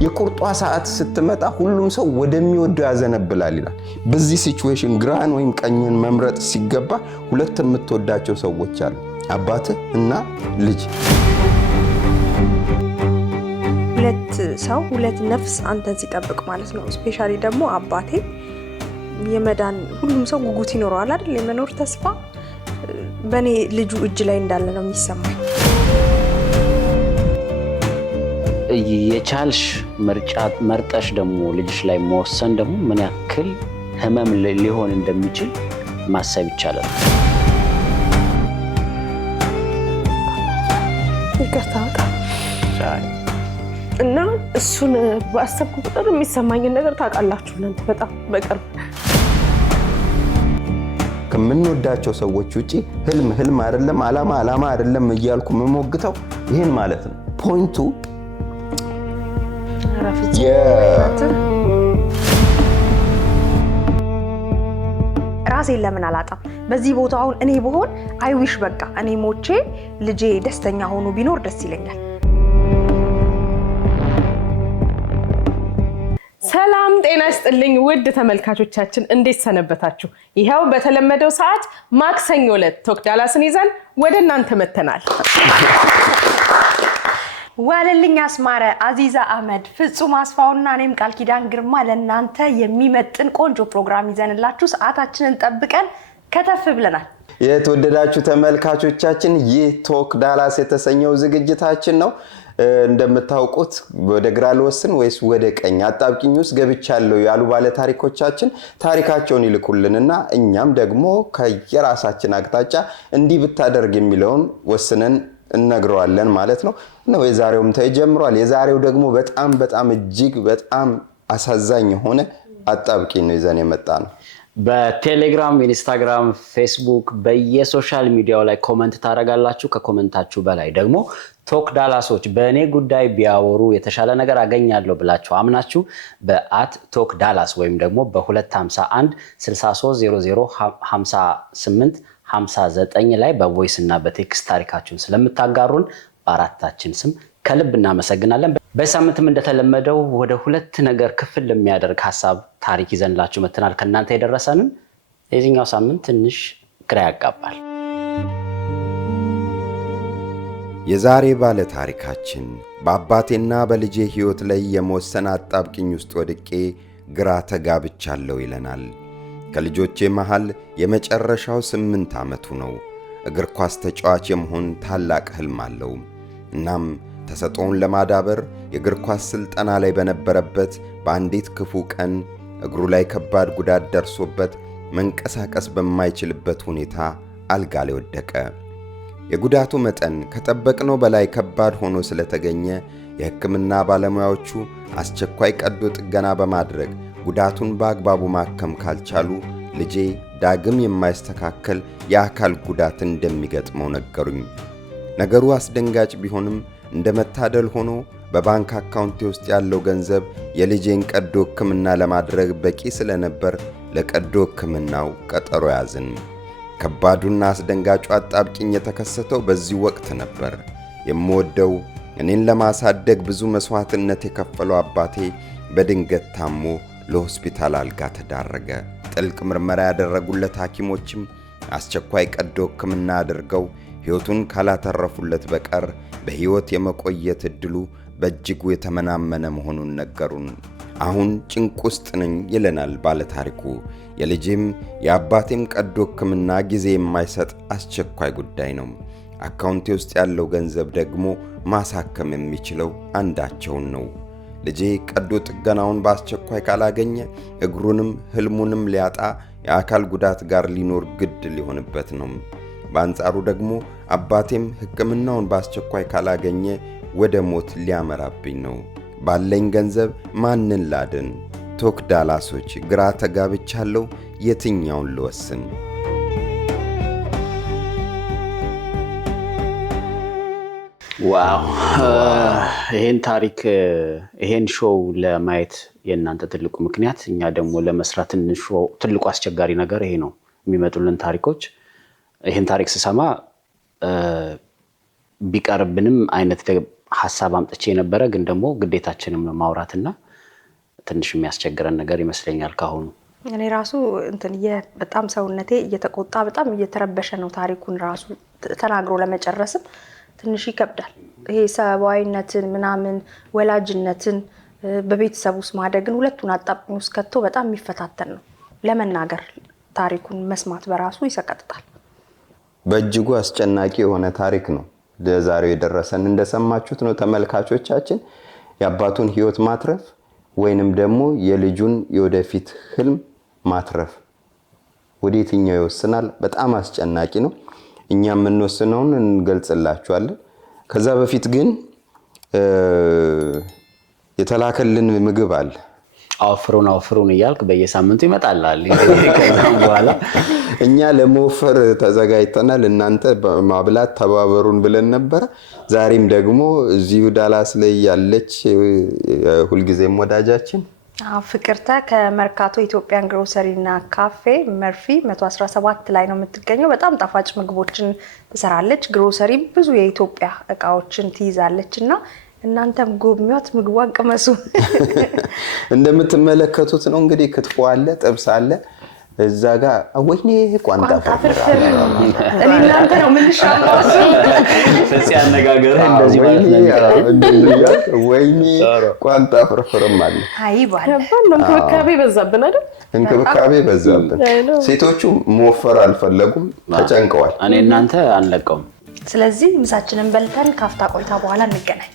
የቁርጧ ሰዓት ስትመጣ ሁሉም ሰው ወደሚወደው ያዘነብላል ይላል። በዚህ ሲቹዌሽን ግራን ወይም ቀኝን መምረጥ ሲገባ ሁለት የምትወዳቸው ሰዎች አሉ፣ አባትህ እና ልጅ። ሁለት ሰው ሁለት ነፍስ አንተን ሲጠብቅ ማለት ነው። ስፔሻሊ ደግሞ አባቴ የመዳን ሁሉም ሰው ጉጉት ይኖረዋል አይደል? የመኖር ተስፋ በእኔ ልጁ እጅ ላይ እንዳለ ነው የሚሰማኝ። የቻልሽ መርጠሽ ደግሞ ልጅሽ ላይ መወሰን ደግሞ ምን ያክል ህመም ሊሆን እንደሚችል ማሰብ ይቻላል። ይቅርታ እና እሱን ባሰብኩ ቁጥር የሚሰማኝን ነገር ታውቃላችሁ እናንተ በጣም በቅርብ። ከምንወዳቸው ሰዎች ውጪ ህልም አይደለም፣ ዓላማ አይደለም እያልኩ መሞግተው ይሄን ማለት ነው። ፖይንቱ ራሴን ለምን አላጣም? በዚህ ቦታ አሁን እኔ ብሆን አይዊሽ በቃ እኔ ሞቼ ልጄ ደስተኛ ሆኖ ቢኖር ደስ ይለኛል። ሰላም ጤና ይስጥልኝ ውድ ተመልካቾቻችን እንዴት ሰነበታችሁ? ይሄው በተለመደው ሰዓት ማክሰኞ ዕለት ቶክ ዳላስን ይዘን ወደ እናንተ መተናል። ዋለልኝ አስማረ፣ አዚዛ አህመድ፣ ፍጹም አስፋውና እኔም ቃል ኪዳን ግርማ ለእናንተ የሚመጥን ቆንጆ ፕሮግራም ይዘንላችሁ ሰዓታችንን ጠብቀን ከተፍ ብለናል። የተወደዳችሁ ተመልካቾቻችን ይህ ቶክ ዳላስ የተሰኘው ዝግጅታችን ነው። እንደምታውቁት ወደ ግራ ልወስን ወይስ ወደ ቀኝ አጣብቂኝ ውስጥ ገብቻለሁ ያሉ ባለ ታሪኮቻችን ታሪካቸውን ይልኩልንና እኛም ደግሞ ከየራሳችን አቅጣጫ እንዲህ ብታደርግ የሚለውን ወስነን እነግረዋለን ማለት ነው። የዛሬውም ተጀምሯል። የዛሬው ደግሞ በጣም እጅግ በጣም አሳዛኝ ሆነ አጣብቂኝ ነው ይዘን የመጣ ነው። በቴሌግራም፣ ኢንስታግራም፣ ፌስቡክ በየሶሻል ሚዲያው ላይ ኮሜንት ታደርጋላችሁ። ከኮሜንታችሁ በላይ ደግሞ ቶክ ዳላሶች በእኔ ጉዳይ ቢያወሩ የተሻለ ነገር አገኛለሁ ብላችሁ አምናችሁ በ@ቶክ ዳላስ ወይም ደግሞ በ251 6300 58 59 ላይ በቮይስ እና በቴክስት ታሪካችሁን ስለምታጋሩን በአራታችን ስም ከልብ እናመሰግናለን። በሳምንትም እንደተለመደው ወደ ሁለት ነገር ክፍል ለሚያደርግ ሐሳብ ታሪክ ይዘንላችሁ መተናል። ከናንተ የደረሰንን የዚህኛው ሳምንት ትንሽ ግራ ያጋባል። የዛሬ ባለ ታሪካችን በአባቴና በልጄ ሕይወት ላይ የመወሰን አጣብቂኝ ውስጥ ወድቄ ግራ ተጋብቻለሁ ይለናል። ከልጆቼ መሃል የመጨረሻው 8 ዓመቱ ነው። እግር ኳስ ተጫዋች የመሆን ታላቅ ህልም አለው። እናም ተሰጥኦውን ለማዳበር የእግር ኳስ ስልጠና ላይ በነበረበት በአንዲት ክፉ ቀን እግሩ ላይ ከባድ ጉዳት ደርሶበት መንቀሳቀስ በማይችልበት ሁኔታ አልጋ ላይ ወደቀ። የጉዳቱ መጠን ከጠበቅነው በላይ ከባድ ሆኖ ስለተገኘ የሕክምና ባለሙያዎቹ አስቸኳይ ቀዶ ጥገና በማድረግ ጉዳቱን በአግባቡ ማከም ካልቻሉ ልጄ ዳግም የማይስተካከል የአካል ጉዳት እንደሚገጥመው ነገሩኝ። ነገሩ አስደንጋጭ ቢሆንም እንደመታደል ሆኖ በባንክ አካውንቴ ውስጥ ያለው ገንዘብ የልጄን ቀዶ ሕክምና ለማድረግ በቂ ስለነበር ለቀዶ ሕክምናው ቀጠሮ ያዝን። ከባዱና አስደንጋጩ አጣብቂኝ የተከሰተው በዚህ ወቅት ነበር። የምወደው እኔን ለማሳደግ ብዙ መስዋዕትነት የከፈለው አባቴ በድንገት ታሞ ለሆስፒታል አልጋ ተዳረገ። ጥልቅ ምርመራ ያደረጉለት ሐኪሞችም አስቸኳይ ቀዶ ሕክምና አድርገው ሕይወቱን ካላተረፉለት በቀር በሕይወት የመቆየት ዕድሉ በእጅጉ የተመናመነ መሆኑን ነገሩን። አሁን ጭንቅ ውስጥ ነኝ ይለናል ባለ ታሪኩ። የልጄም የአባቴም ቀዶ ሕክምና ጊዜ የማይሰጥ አስቸኳይ ጉዳይ ነው። አካውንቴ ውስጥ ያለው ገንዘብ ደግሞ ማሳከም የሚችለው አንዳቸውን ነው። ልጄ ቀዶ ጥገናውን በአስቸኳይ ካላገኘ እግሩንም ህልሙንም ሊያጣ የአካል ጉዳት ጋር ሊኖር ግድ ሊሆንበት ነው። በአንጻሩ ደግሞ አባቴም ሕክምናውን በአስቸኳይ ካላገኘ ወደ ሞት ሊያመራብኝ ነው። ባለኝ ገንዘብ ማንን ላድን? ቶክ ዳላሶች ግራ ተጋብቻለሁ። የትኛውን ልወስን? ዋው! ይሄን ታሪክ ይሄን ሾው ለማየት የእናንተ ትልቁ ምክንያት እኛ ደግሞ ለመስራት ትልቁ አስቸጋሪ ነገር ይሄ ነው። የሚመጡልን ታሪኮች ይሄን ታሪክ ስሰማ ቢቀርብንም አይነት ሐሳብ አምጥቼ ነበረ ግን ደግሞ ግዴታችንም ማውራትና ትንሽ የሚያስቸግረን ነገር ይመስለኛል ካሁኑ እኔ ራሱ እንትን በጣም ሰውነቴ እየተቆጣ በጣም እየተረበሸ ነው ታሪኩን ራሱ ተናግሮ ለመጨረስም ትንሽ ይከብዳል ይሄ ሰባዊነትን ምናምን ወላጅነትን በቤተሰብ ውስጥ ማደግን ሁለቱን አጣብቂኝ ውስጥ ከቶ በጣም የሚፈታተን ነው ለመናገር ታሪኩን መስማት በራሱ ይሰቀጥጣል በእጅጉ አስጨናቂ የሆነ ታሪክ ነው ለዛሬው የደረሰን እንደሰማችሁት ነው ተመልካቾቻችን የአባቱን ህይወት ማትረፍ ወይንም ደግሞ የልጁን የወደፊት ህልም ማትረፍ ወዴትኛው ይወስናል በጣም አስጨናቂ ነው እኛም እንወስነውን እንገልጽላችኋለን ከዛ በፊት ግን የተላከልን ምግብ አለ አውፍሩን እያልክ በየሳምንቱ ይመጣላል ከዛም በኋላ እኛ ለመወፈር ተዘጋጅተናል እናንተ ማብላት ተባበሩን ብለን ነበር ዛሬም ደግሞ እዚሁ ዳላስ ላይ ያለች ሁልጊዜም ወዳጃችን ፍቅርተ ከመርካቶ ኢትዮጵያን ግሮሰሪና ካፌ መርፊ 117 ላይ ነው የምትገኘው በጣም ጣፋጭ ምግቦችን ትሰራለች ግሮሰሪ ብዙ የኢትዮጵያ እቃዎችን ትይዛለችና እናንተም ጎብኙት ምግቧን ቅመሱ እንደምትመለከቱት ነው እንግዲህ ክትፎ አለ ጥብስ አለ እዛ ጋር ወይኔ ቋንጣ ፍርፍር እናንተ ነው ምን ሻማው ፍጽ ያነጋገረ እንደዚህ ማለት ነው ወይኔ ቋንጣ ፍርፍርም አለ አይ ባለ እንክብካቤ በዛብን አይደል እንክብካቤ በዛብን ሴቶቹ መወፈር አልፈለጉም ተጨንቀዋል እኔ እናንተ አንለቀውም ስለዚህ ምሳችንን በልተን ካፍታ ቆይታ በኋላ እንገናኝ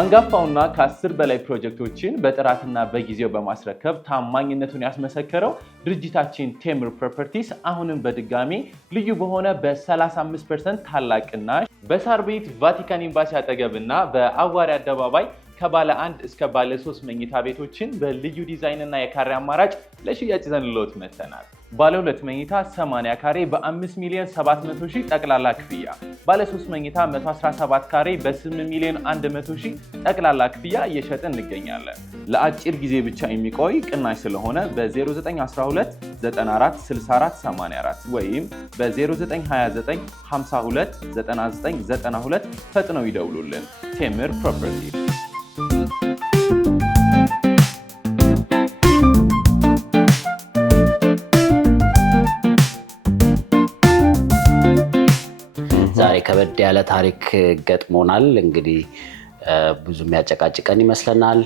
አንጋፋውና ከ10 በላይ ፕሮጀክቶችን በጥራትና በጊዜው በማስረከብ ታማኝነቱን ያስመሰከረው ድርጅታችን ቴምር ፕሮፐርቲስ አሁንም በድጋሚ ልዩ በሆነ በ35% ታላቅ ቅናሽ በሳር ቤት ቫቲካን ኤምባሲ አጠገብና በአዋሪ አደባባይ ከባለ 1 እስከ ባለ 3 መኝታ ቤቶችን በልዩ ዲዛይን እና የካሬ አማራጭ ለሽያጭ ዘንሎት መተናል። ባለ 2 መኝታ 80 ካሬ በ5 ሚሊዮን 700 ሺህ ጠቅላላ ክፍያ፣ ባለ 3 መኝታ 117 ካሬ በ8 ሚሊዮን 100 ሺህ ጠቅላላ ክፍያ እየሸጥን እንገኛለን። ለአጭር ጊዜ ብቻ የሚቆይ ቅናሽ ስለሆነ በ0912 94 64 84 ወይም በ0929 52 99 92 ፈጥነው ይደውሉልን። ቴምር ፕሮፐርቲ ዛሬ ከበድ ያለ ታሪክ ገጥሞናል እንግዲህ ብዙ የሚያጨቃጭቀን ይመስለናል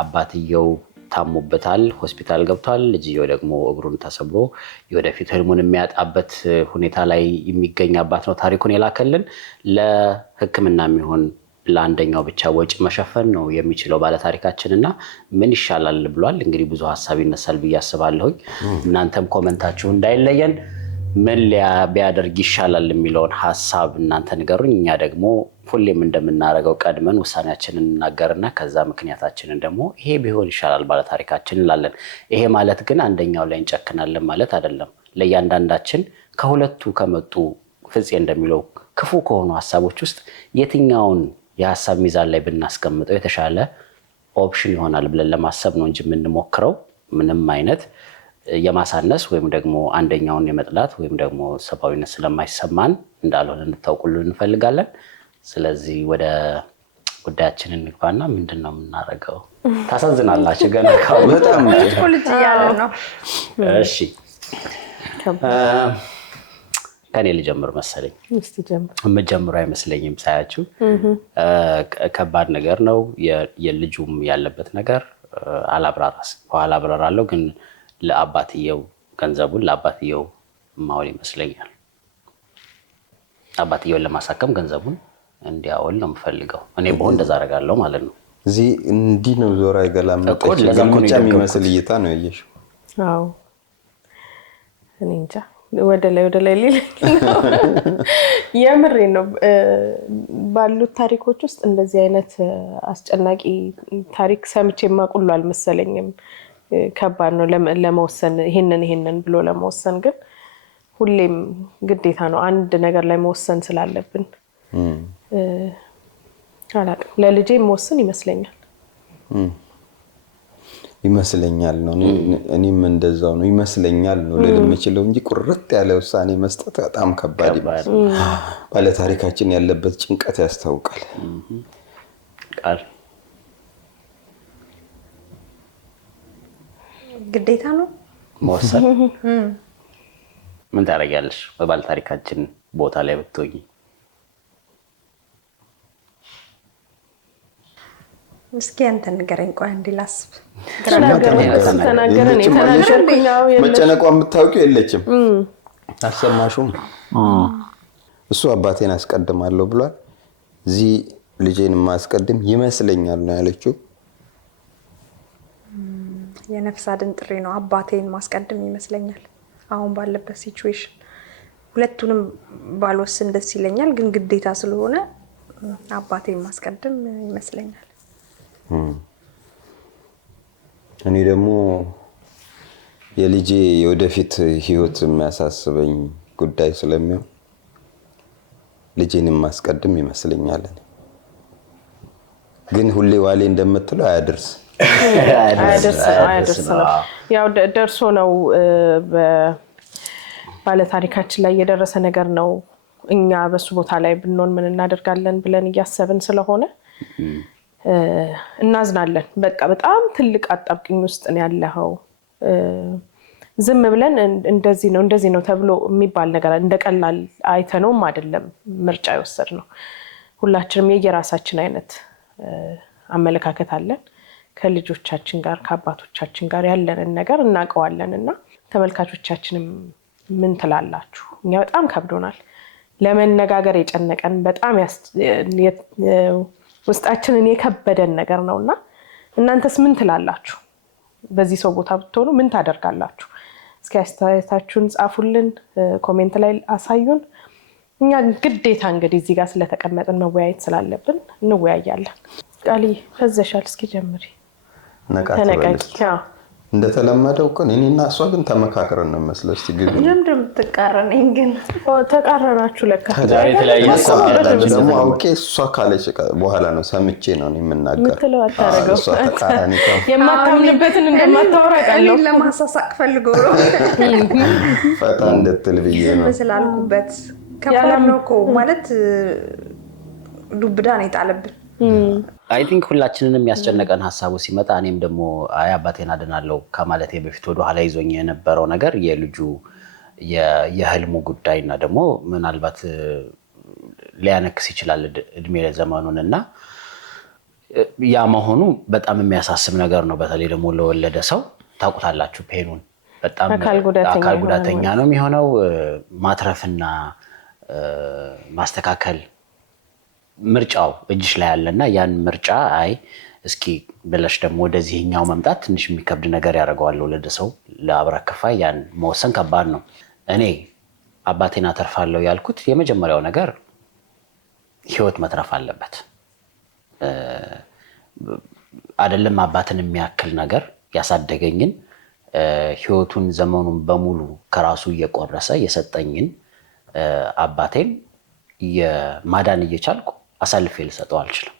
አባትየው ታሞበታል ሆስፒታል ገብቷል ልጅየው ደግሞ እግሩን ተሰብሮ የወደፊት ህልሙን የሚያጣበት ሁኔታ ላይ የሚገኝ አባት ነው ታሪኩን የላከልን ለህክምና የሚሆን ለአንደኛው ብቻ ወጪ መሸፈን ነው የሚችለው ባለ ታሪካችንና ምን ይሻላል ብሏል እንግዲህ ብዙ ሐሳብ ይነሳል በያስባለሁ እናንተም ኮሜንታችሁ እንዳይለየን ምን ቢያደርግ ይሻላል የሚለውን ሐሳብ እናንተ ንገሩኝ እኛ ደግሞ ሁሌም እንደምናረጋው ቀድመን ውሳኔያችንን እናገርና ከዛ ምክንያታችንን ደግሞ ይሄ ቢሆን ይሻላል ባለ ታሪካችን እንላለን ይሄ ማለት ግን አንደኛው ላይ እንጨክናለን ማለት አይደለም ለእያንዳንዳችን ከሁለቱ ከመጡ ፍጽ እንደሚለው ክፉ ከሆኑ ሐሳቦች ውስጥ የትኛውን የሐሳብ ሚዛን ላይ ብናስቀምጠው የተሻለ ኦፕሽን ይሆናል ብለን ለማሰብ ነው እንጂ የምንሞክረው ምንም አይነት የማሳነስ ወይም ደግሞ አንደኛውን የመጥላት ወይም ደግሞ ሰባዊነት ስለማይሰማን እንዳልሆነ እንድታውቁልን እንፈልጋለን ስለዚህ ወደ ጉዳያችንን እንግባና ምንድነው የምናደርገው ታሳዝናላችሁ ገና ካው በጣም ልጅ ያለ ነው እሺ ከኔ ልጀምር መሰለኝ እስቲ ጀምር መጀመሩ አይመስለኝም ሳያችሁ ከባድ ነገር ነው የልጁም ያለበት ነገር አላብራራለሁ ግን ለአባትየው ገንዘቡን ለአባትየው ማውል ይመስለኛል አባትየውን ለማሳከም ገንዘቡን እንዲያውል ነው የምፈልገው እኔ በሆነ እንደዛ አደርጋለሁ ማለት ነው እዚህ እንዲህ ነው ዞራ ይገላመጠች ግልምጫ የሚመስል እይታ ነው ያየሽው አዎ እኔ እንጃ ወደ ላይ ሊል የምሬ ነው ባሉት ታሪኮች ውስጥ እንደዚህ አይነት አስጨናቂ ታሪክ ሰምቼ ማቁሉ አልመሰለኝም ከባድ ነው ለመወሰን ይሄንን ብሎ ለመወሰን ግን ሁሌም ግዴታ ነው አንድ ነገር ላይ መወሰን ስላለብን አላውቅም ለልጄ መወሰን ይመስለኛል ይመስለኛል ነው። እኔም እንደዛው ነው ይመስለኛል ነው ልል የምችለው እንጂ ቁርጥ ያለ ውሳኔ መስጠት በጣም ከባድ ይመስላል። ባለታሪካችን ያለበት ጭንቀት ያስታውቃል። ቃል ግዴታ ነው መወሰን። ምን ታደርጊያለሽ በባለታሪካችን ቦታ ላይ ብትሆኚ? እስኪ አንተ ንገረኝ። ቆይ አንዴ ላስብ። መጨነቋ የምታውቂው የለችም። አልሰማሽውም? እሱ አባቴን አስቀድማለሁ ብሏል። እዚህ ልጄን ማስቀድም ይመስለኛል ነው ያለችው። የነፍስ አድን ጥሪ ነው። አባቴን ማስቀድም ይመስለኛል አሁን ባለበት ሲቹዌሽን። ሁለቱንም ባልወስን ደስ ይለኛል፣ ግን ግዴታ ስለሆነ አባቴን ማስቀድም ይመስለኛል። እኔ ደግሞ የልጄ የወደፊት ህይወት የሚያሳስበኝ ጉዳይ ስለሚሆን ልጄን ማስቀድም ይመስለኛል። ግን ሁሌ ዋሌ እንደምትለው አያደርስ ነው። ያው ደርሶ ነው ባለታሪካችን ላይ የደረሰ ነገር ነው። እኛ በሱ ቦታ ላይ ብንሆን ምን እናደርጋለን ብለን እያሰብን ስለሆነ እናዝናለን። በቃ በጣም ትልቅ አጣብቂኝ ውስጥ ነው ያለው። ዝም ብለን እንደዚህ ነው ተብሎ የሚባል ነገር እንደቀላል አይተነውም አይደለም ምርጫ የወሰድነው። ሁላችንም የየራሳችን አይነት አመለካከት አለን። ከልጆቻችን ጋር ከአባቶቻችን ጋር ያለንን ነገር እናውቀዋለን እና ተመልካቾቻችንም ምን ትላላችሁ? እኛ በጣም ከብዶናል። ለመነጋገር የጨነቀን በጣም ውስጣችንን የከበደን ነገር ነውና እናንተስ ምን ትላላችሁ? በዚህ ሰው ቦታ ብትሆኑ ምን ታደርጋላችሁ? እስኪ አስተያየታችሁን ጻፉልን፣ ኮሜንት ላይ አሳዩን። እኛ ግዴታ እንግዲህ እዚህ ጋር ስለተቀመጥን መወያየት ስላለብን እንወያያለን። ቃሊ ፈዘሻል፣ እስኪ ጀምሪ። ተነቃቂ። እንደተለመደው እኮ እኔና እሷ ግን ተመካክረን ነው መስለው። እስቲ ግን ለምንድን የምትቃረነኝ? ግን ተቃረናችሁ ለካ። ደግሞ አውቄ እሷ ካለች በኋላ ነው ሰምቼ ነው የምናገር። ምትለው አታረገው። እሷ ተቃራኒ ነው። የማታምንበትን እንደማታወራ ቃለው ለማሳሳቅ ፈልጎ ነው ፈታ እንድትል ብዬ ነው ስላልኩበት። ከባድ ነው እኮ ማለት ዱብዳ ነው የጣለብን። አይ ቲንክ ሁላችንንም ያስጨነቀን ሀሳቡ ሲመጣ እኔም ደግሞ አባቴን አድናለሁ ከማለቴ በፊት ወደ ኋላ ይዞኝ የነበረው ነገር የልጁ የህልሙ ጉዳይና ደግሞ ምናልባት ሊያነክስ ይችላል እድሜ ዘመኑን እና ያ መሆኑ በጣም የሚያሳስብ ነገር ነው። በተለይ ደግሞ ለወለደ ሰው ታውቁታላችሁ ፔኑን። በጣም አካል ጉዳተኛ ነው የሚሆነው። ማትረፍና ማስተካከል ምርጫው እጅሽ ላይ ያለና ያን ምርጫ እስኪ ብለሽ ደግሞ ወደዚህኛው መምጣት ትንሽ የሚከብድ ነገር ያደርገዋል ለወለደ ሰው። ለአብራክ ክፋይ ያን መወሰን ከባድ ነው። እኔ አባቴን አተርፋለሁ ያልኩት የመጀመሪያው ነገር ህይወት መትረፍ አለበት። አይደለም አባትን የሚያክል ነገር ያሳደገኝን ህይወቱን ዘመኑን በሙሉ ከራሱ እየቆረሰ የሰጠኝን አባቴን የማዳን እየቻልኩ አሳልፌ ልሰጠው አልችልም።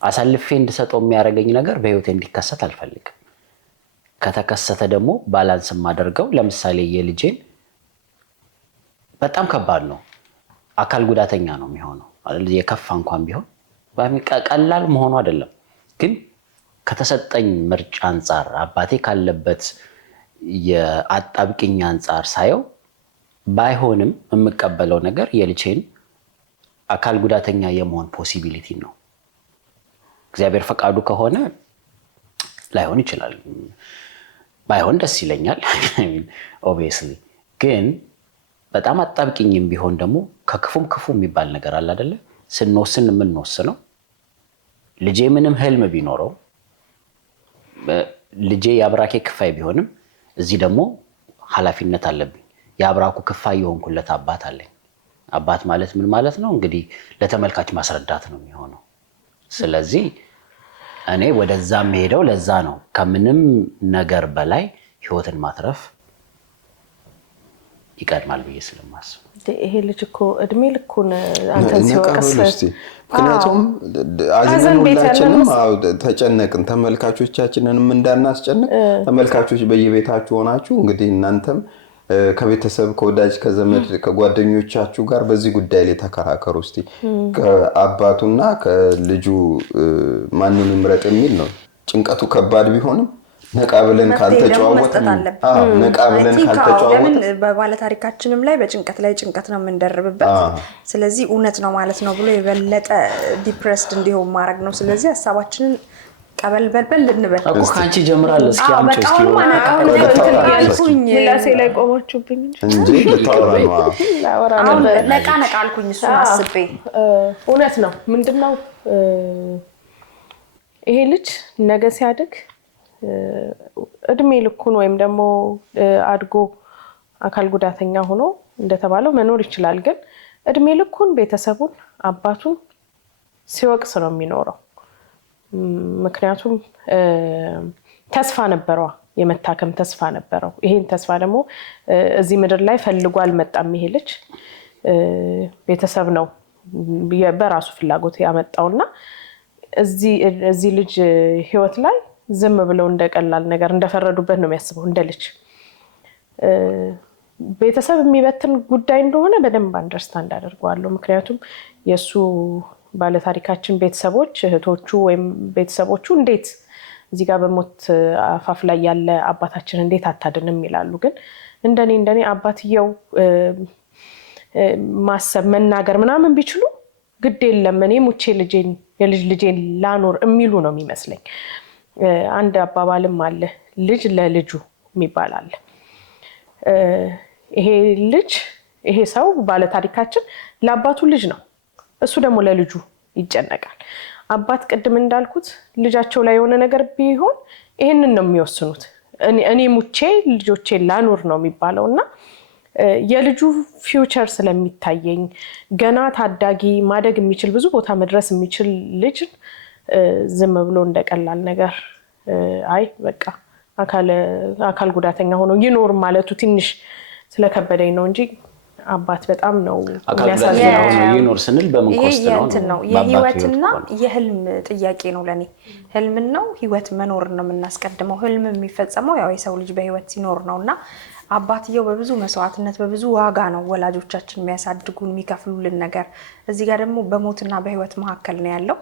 አሳልፌ እንድሰጠው የሚያደርገኝ ነገር በህይወቴ እንዲከሰት አልፈልግም። ከተከሰተ ደግሞ ባላንስ ማደርገው ለምሳሌ የልጄን በጣም ከባድ ነው። አካል ጉዳተኛ ነው የሚሆነው አይደል? የከፋ እንኳን ቢሆን ቀላል መሆኑ አይደለም። ግን ከተሰጠኝ ምርጫ አንፃር አባቴ ካለበት የአጣብቂኝ አንፃር ሳየው ባይሆንም የምቀበለው ነገር የልጄን አካል ጉዳተኛ የመሆን ፖሲቢሊቲ ነው። እግዚአብሔር ፈቃዱ ከሆነ ላይሆን ይችላል። ባይሆን ደስ ይለኛል ኦብቪየስሊ። ግን በጣም አጣብቂኝም ቢሆን ደግሞ ከክፉም ክፉ የሚባል ነገር አለ አይደለ? ስንወስን የምንወስነው ልጄ ምንም ህልም ቢኖረው ልጄ የአብራኬ ክፋይ ቢሆንም እዚህ ደግሞ ኃላፊነት አለብኝ። የአብራኩ ክፋይ የሆንኩለት አባት አለኝ። አባት ማለት ምን ማለት ነው እንግዲህ ለተመልካች ማስረዳት ነው የሚሆነው። ስለዚህ እኔ ወደዛ የምሄደው ለዛ ነው። ከምንም ነገር በላይ ህይወትን ማትረፍ ይቀድማል ብዬ ስለማስብ ይሄ ልጅ እኮ እድሜ ልኩን አንተን ሲወቅስ ምክንያቱም አዝነን ሁላችንም ተጨነቅን ተመልካቾቻችንንም እንዳናስጨንቅ ተመልካቾች በየቤታችሁ ሆናችሁ እንግዲህ እናንተም ከቤተሰብ ከወዳጅ ከዘመድ ከጓደኞቻችሁ ጋር በዚህ ጉዳይ ላይ ተከራከሩ እስቲ ከአባቱና ከልጁ ማንን ይምረጥ የሚል ነው ጭንቀቱ ከባድ ቢሆንም ነቃ ብለን ካልተጫወተን ለምን በባለ ታሪካችንም ላይ በጭንቀት ላይ ጭንቀት ነው የምንደርብበት ስለዚህ እውነት ነው ማለት ነው ብሎ የበለጠ ዲፕሬስድ እንዲሆን ማድረግ ነው ስለዚህ ሐሳባችንን ቀበል በልበል ልንበል እኮ ካንቺ ጀምራለሁ እስኪ አንቺ እስኪ አልኩኝ ምላሴ ላይ ቆማችሁብኝ እንጂ ልታወራ ነው ነቃ አልኩኝ እሱን አስቤ እውነት ነው ምንድነው ይሄ ልጅ ነገ ሲያድግ እድሜ ልኩን ወይም ደግሞ አድጎ አካል ጉዳተኛ ሆኖ እንደተባለው መኖር ይችላል ግን እድሜ ልኩን ቤተሰቡን አባቱን ሲወቅስ ነው የሚኖረው ምክንያቱም ተስፋ ነበረው የመታከም ተስፋ ነበረው ይሄን ተስፋ ደግሞ እዚህ ምድር ላይ ፈልጎ አልመጣም ይሄ ልጅ ቤተሰብ ነው በራሱ ፍላጎት ያመጣውና እዚህ ልጅ ህይወት ላይ ዝም ብለው እንደቀላል ነገር እንደፈረዱበት ነው የሚያስበው እንደልጅ ቤተሰብ የሚበትን ጉዳይ እንደሆነ በደንብ አንደርስታንድ አደርጋለሁ ምክንያቱም የሱ ባለ ታሪካችን ቤተሰቦች እህቶቹ ወይም ቤተሰቦቹ እንዴት እዚህ ጋር በሞት አፋፍ ላይ ያለ አባታችን እንዴት አታድንም ይላሉ ግን እንደኔ አባትየው ማሰብ መናገር ምናምን ቢችሉ ግድ የለም እኔ ሙቼ ልጄን ላኖር የሚሉ ነው የሚመስለኝ አንድ አባባልም አለ ልጅ ለልጁ የሚባል አለ ይሄ ሰው ባለ ታሪካችን ለአባቱ ልጅ ነው እሱ ደግሞ ለልጁ ይጨነቃል አባት ቅድም እንዳልኩት ልጃቸው ላይ የሆነ ነገር ቢሆን ይሄንን ነው የሚወስኑት እኔ ሙቼ ልጆቼን ላኖር ነው የሚባለውና የልጁ ፊውቸር ስለሚታየኝ ገና ታዳጊ ማደግ የሚችል ብዙ ቦታ መድረስ የሚችል ልጅ ዝም ብሎ እንደቀላል ነገር አይ በቃ አካል ጉዳተኛ ሆኖ ይኖር ማለቱ ትንሽ ስለከበደኝ ነው እንጂ አባት በጣም ነው የሚያሳዝነው ይኖር ስንል በምን ኮስት ነው የህይወትና የህልም ጥያቄ ነው ለኔ ህልም ነው ህይወት መኖር ነው የምናስቀድመው ህልም የሚፈጸመው ያው የሰው ልጅ በህይወት ሲኖር ነውና አባትየው በብዙ መስዋዕትነት በብዙ ዋጋ ነው ወላጆቻችን የሚያሳድጉን የሚከፍሉልን ነገር እዚህ ጋር ደግሞ በሞትና በህይወት መካከል ነው ያለው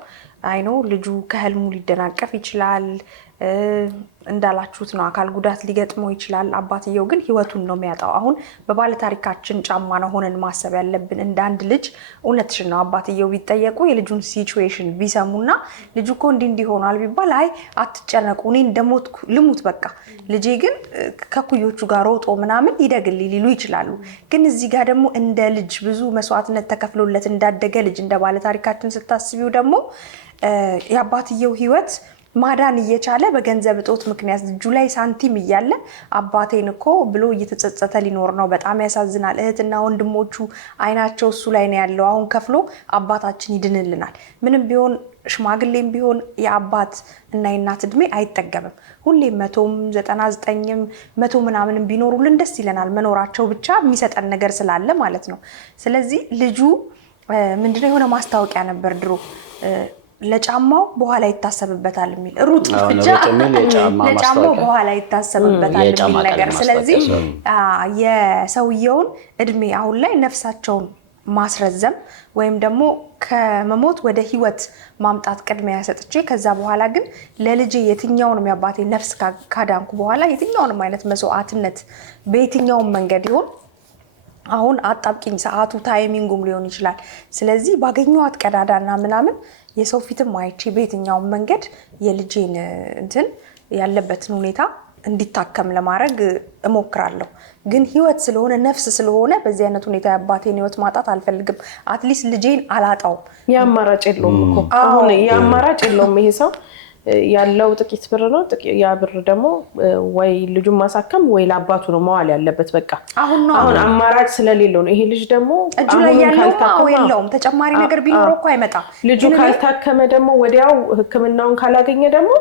አይኖ ልጁ ከህልሙ ሊደናቀፍ ይችላል እንዳላችሁት ነው አካል ጉዳት ሊገጥመው ይችላል አባትየው ግን ህይወቱን ነው የሚያጣው አሁን በባለ ታሪካችን ጫማ ነው ሆነን ማሰብ ያለብን እንደ አንድ ልጅ እውነትሽ ነው አባትየው ቢጠየቁ የልጁን ሲቹዌሽን ቢሰሙና ልጁ እኮ እንዲህ ሆኗል ቢባል አይ አትጨነቁ እኔ እንደሞትኩ ልሙት በቃ ልጄ ግን ከኩዮቹ ጋር ሮጦ ምናምን ይደግልኝ ሊሉ ይችላሉ ግን እዚህ ጋር ደግሞ እንደ ልጅ ብዙ መስዋዕትነት ተከፍሎለት እንዳደገ ልጅ እንደ ባለ ታሪካችን ስታስቢው ደግሞ የአባትየው ህይወት ማዳን እየቻለ በገንዘብ እጦት ምክንያት እጁ ላይ ሳንቲም እያለ አባቴን እኮ ብሎ እየተጸጸተ ሊኖር ነው በጣም ያሳዝናል እህትና ወንድሞቹ አይናቸው እሱ ላይ ነው ያለው አሁን ከፍሎ አባታችን ይድንልናል ምንም ቢሆን ሽማግሌም ቢሆን የአባት እና የእናት እድሜ አይጠገብም ሁሌም 199ም 100 ምናምንም ቢኖሩልን ደስ ይለናል መኖራቸው ብቻ የሚሰጠን ነገር ስላለ ማለት ነው ስለዚህ ልጁ ምንድነው የሆነ ማስታወቂያ ነበር ድሮ ለጫማው በኋላ ይታሰብበታል የሚል ሩጥ ብቻ ለጫማው በኋላ ይታሰብበታል የሚል ነገር ስለዚህ የሰውየውን እድሜ አሁን ላይ ነፍሳቸውን ማስረዘም ወይም ደግሞ ከመሞት ወደ ህይወት ማምጣት ቅድሚያ ሰጥቼ ከዛ በኋላ ግን ለልጄ የትኛውንም ያባቴ ነፍስ ካዳንኩ በኋላ የትኛውንም አይነት መስዋዕትነት በየትኛውም መንገድ ይሁን አሁን አጣብቂኝ ሰዓቱ ታይሚንጉም ሊሆን ይችላል ስለዚህ ባገኘዋት ቀዳዳና ምናምን የሰው ፊትም አይቼ በየትኛውም መንገድ የልጄን እንትን ያለበትን ሁኔታ እንዲታከም ለማድረግ እሞክራለሁ ግን ህይወት ስለሆነ ነፍስ ስለሆነ በዚህ አይነት ሁኔታ ያባቴን ህይወት ማጣት አልፈልግም አትሊስት ልጄን አላጣው ያማራጭ የለውም እኮ አሁን ያማራጭ የለውም ይሄ ሰው ያለው ጥቂት ብር ነው ያ ብር ደግሞ ወይ ልጁን ማሳከም ወይ ለአባቱ ነው መዋል ያለበት በቃ አሁን አማራጭ ስለሌለው ነው ይሄ ልጅ ደግሞ እጁ ላይ ያለው የለውም ተጨማሪ ነገር ቢኖረው እኮ አይመጣ ልጁ ካልታከመ ደግሞ ወዲያው ህክምናውን ካላገኘ ደግሞ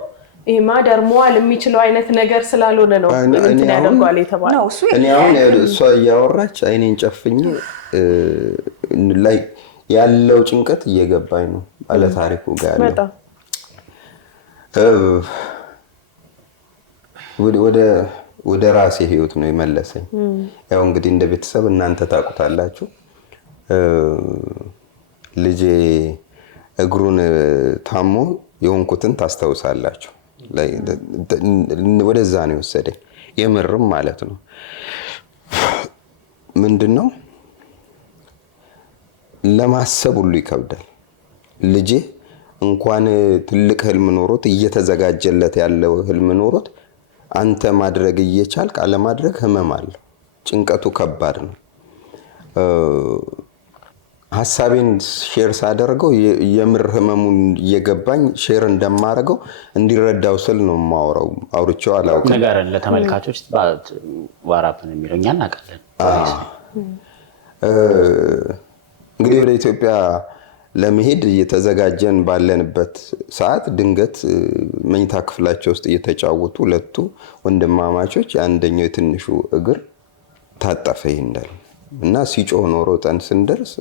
ይሄ ማደር መዋል የሚችለው አይነት ነገር ስላልሆነ ነው እንትን ያደርጓል የተባለው። እኔ አሁን እሷ እያወራች አይኔን ጨፍኜ ላይ ያለው ጭንቀት እየገባኝ ነው ባለ ታሪኩ ጋር ያለው ወደ ራሴ ህይወት ነው የመለሰኝ። ያው እንግዲህ እንደ ቤተሰብ እናንተ ታውቁታላችሁ። ልጄ እግሩን ታሞ የሆንኩትን ታስታውሳላችሁ። ወደዛ ነው የወሰደኝ የምርም ማለት ነው። ምንድነው ለማሰብ ሁሉ ይከብዳል። ልጄ እንኳን ትልቅ ህልም ኖሮት እየተዘጋጀለት ያለው ህልም ኖሮት አንተ ማድረግ እየቻልክ አለማድረግ ህመም አለው። ጭንቀቱ ከባድ ነው። ሐሳቤን ሼር ሳደርገው የምር ህመሙን እየገባኝ ሼር እንደማደርገው እንዲረዳው ስል ነው ማውራው። አውርቼው አላውቅም። ነገር ለተመልካቾች ዋራፕን የሚለው እኛ እናውቃለን። እንግዲህ ወደ ኢትዮጵያ ለመሄድ እየተዘጋጀን ባለንበት ሰዓት ድንገት መኝታ ክፍላቸው ውስጥ እየተጫወቱ ሁለቱ ወንድማማቾች አንደኛው የትንሹ እግር ታጠፈ ይንዳል እና ሲጮህ ኖሮ ጠን ስንደርስ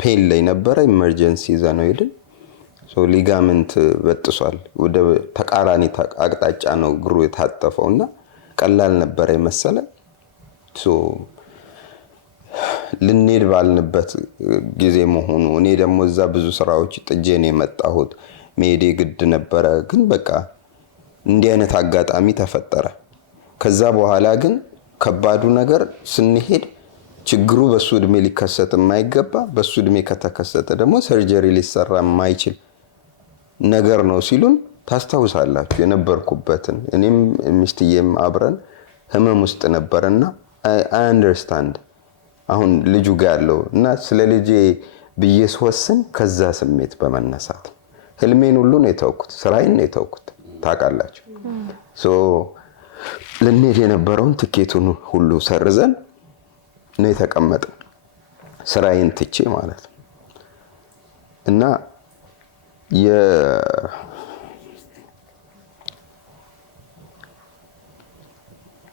ፔን ላይ ነበረ። ኢመርጀንሲ ዘነው ሄድን። ሊጋመንት በጥሷል። ወደ ተቃራኒ አቅጣጫ ነው እግሩ የታጠፈውና ቀላል ነበረ የመሰለ ልንሄድ ባልንበት ጊዜ መሆኑ እኔ ደግሞ እዛ ብዙ ስራዎች ጥጄን የመጣሁት መሄዴ ግድ ነበረ። ግን በቃ እንዲህ አይነት አጋጣሚ ተፈጠረ። ከዛ በኋላ ግን ከባዱ ነገር ስንሄድ ችግሩ በሱ እድሜ ሊከሰት የማይገባ በሱ እድሜ ከተከሰተ ደግሞ ሰርጀሪ ሊሰራ የማይችል ነገር ነው ሲሉን ታስታውሳላችሁ የነበርኩበትን። እኔም ሚስትዬም አብረን ህመም ውስጥ ነበርና አይ አንደርስታንድ አሁን ልጁ ጋር ያለው እና ስለ ልጄ ብዬ ስወስን ከዛ ስሜት በመነሳት ህልሜን ሁሉ ነው የተውኩት፣ ስራዬን ነው የተውኩት። ታውቃላችሁ ልንሄድ የነበረውን ትኬቱን ሁሉ ሰርዘን ነው የተቀመጥን፣ ስራዬን ትቼ ማለት ነው። እና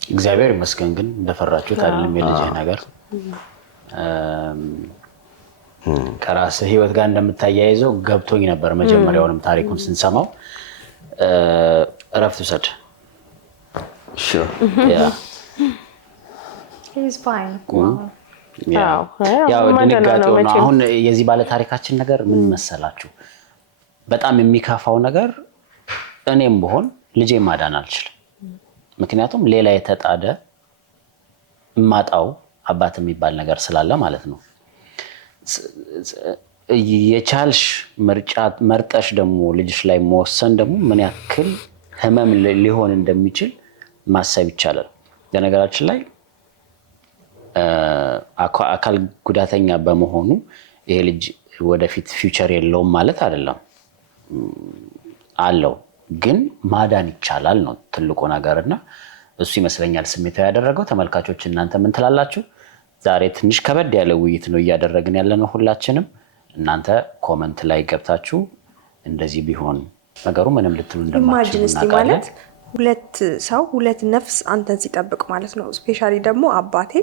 እግዚአብሔር ይመስገን ግን እንደፈራችሁት አይደለም የልጅህ ነገር። ከራስህ ህይወት ጋር እንደምታያይዘው ገብቶኝ ነበር መጀመሪያውንም ታሪኩን ስንሰማው። እረፍት ውሰድ። Sure. Yeah. He's fine. ያው ድንጋጤው ነው። አሁን የዚህ ባለ ታሪካችን ነገር ምን መሰላችሁ? በጣም የሚከፋው ነገር እኔም ብሆን ልጄ ማዳን አልችልም። ምክንያቱም ሌላ የተጣደ ማጣው አባት የሚባል ነገር ስላለ ማለት ነው። የቻልሽ መርጠሽ ደግሞ ልጅሽ ላይ መወሰን ደግሞ ምን ያክል ህመም ሊሆን እንደሚችል ማሰብ ይቻላል። በነገራችን ላይ አካል ጉዳተኛ በመሆኑ ይሄ ልጅ ወደፊት ፊውቸር የለውም ማለት አይደለም፣ አለው። ግን ማዳን ይቻላል ነው ትልቁ ነገርና እሱ ይመስለኛል ስሜታዊ ያደረገው። ተመልካቾች እናንተ ምን ትላላችሁ? ዛሬ ትንሽ ከበድ ያለ ውይይት ነው እያደረግን ያለነው ሁላችንም። እናንተ ኮመንት ላይ ገብታችሁ እንደዚህ ቢሆን ነገሩ ምንም ልትሉ እንደማትችሉ እናውቃለን። ሁለት ሰው ሁለት ነፍስ አንተን ሲጠብቅ ማለት ነው። ስፔሻሊ ደግሞ አባቴ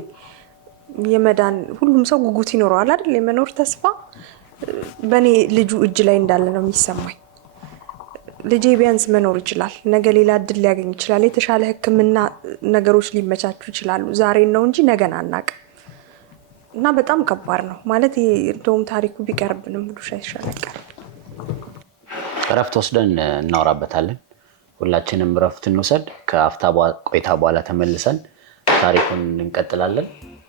የመዳን ሁሉም ሰው ጉጉት ይኖረዋል አይደል? የመኖር ተስፋ በእኔ ልጁ እጅ ላይ እንዳለ ነው የሚሰማኝ። ልጄ ቢያንስ መኖር ይችላል፣ ነገ ሌላ እድል ሊያገኝ ይችላል፣ የተሻለ ሕክምና ነገሮች ሊመቻቹ ይችላሉ። ዛሬ ነው እንጂ ነገን አናውቅም። እና በጣም ከባድ ነው ማለት ይሄ እንደውም ታሪኩ ቢቀርብንም ሁሉ ሻይሻለቀር እረፍት ወስደን እናወራበታለን። ሁላችንም እረፍት እንውሰድ። ከአፍታ ቆይታ በኋላ ተመልሰን ታሪኩን እንቀጥላለን።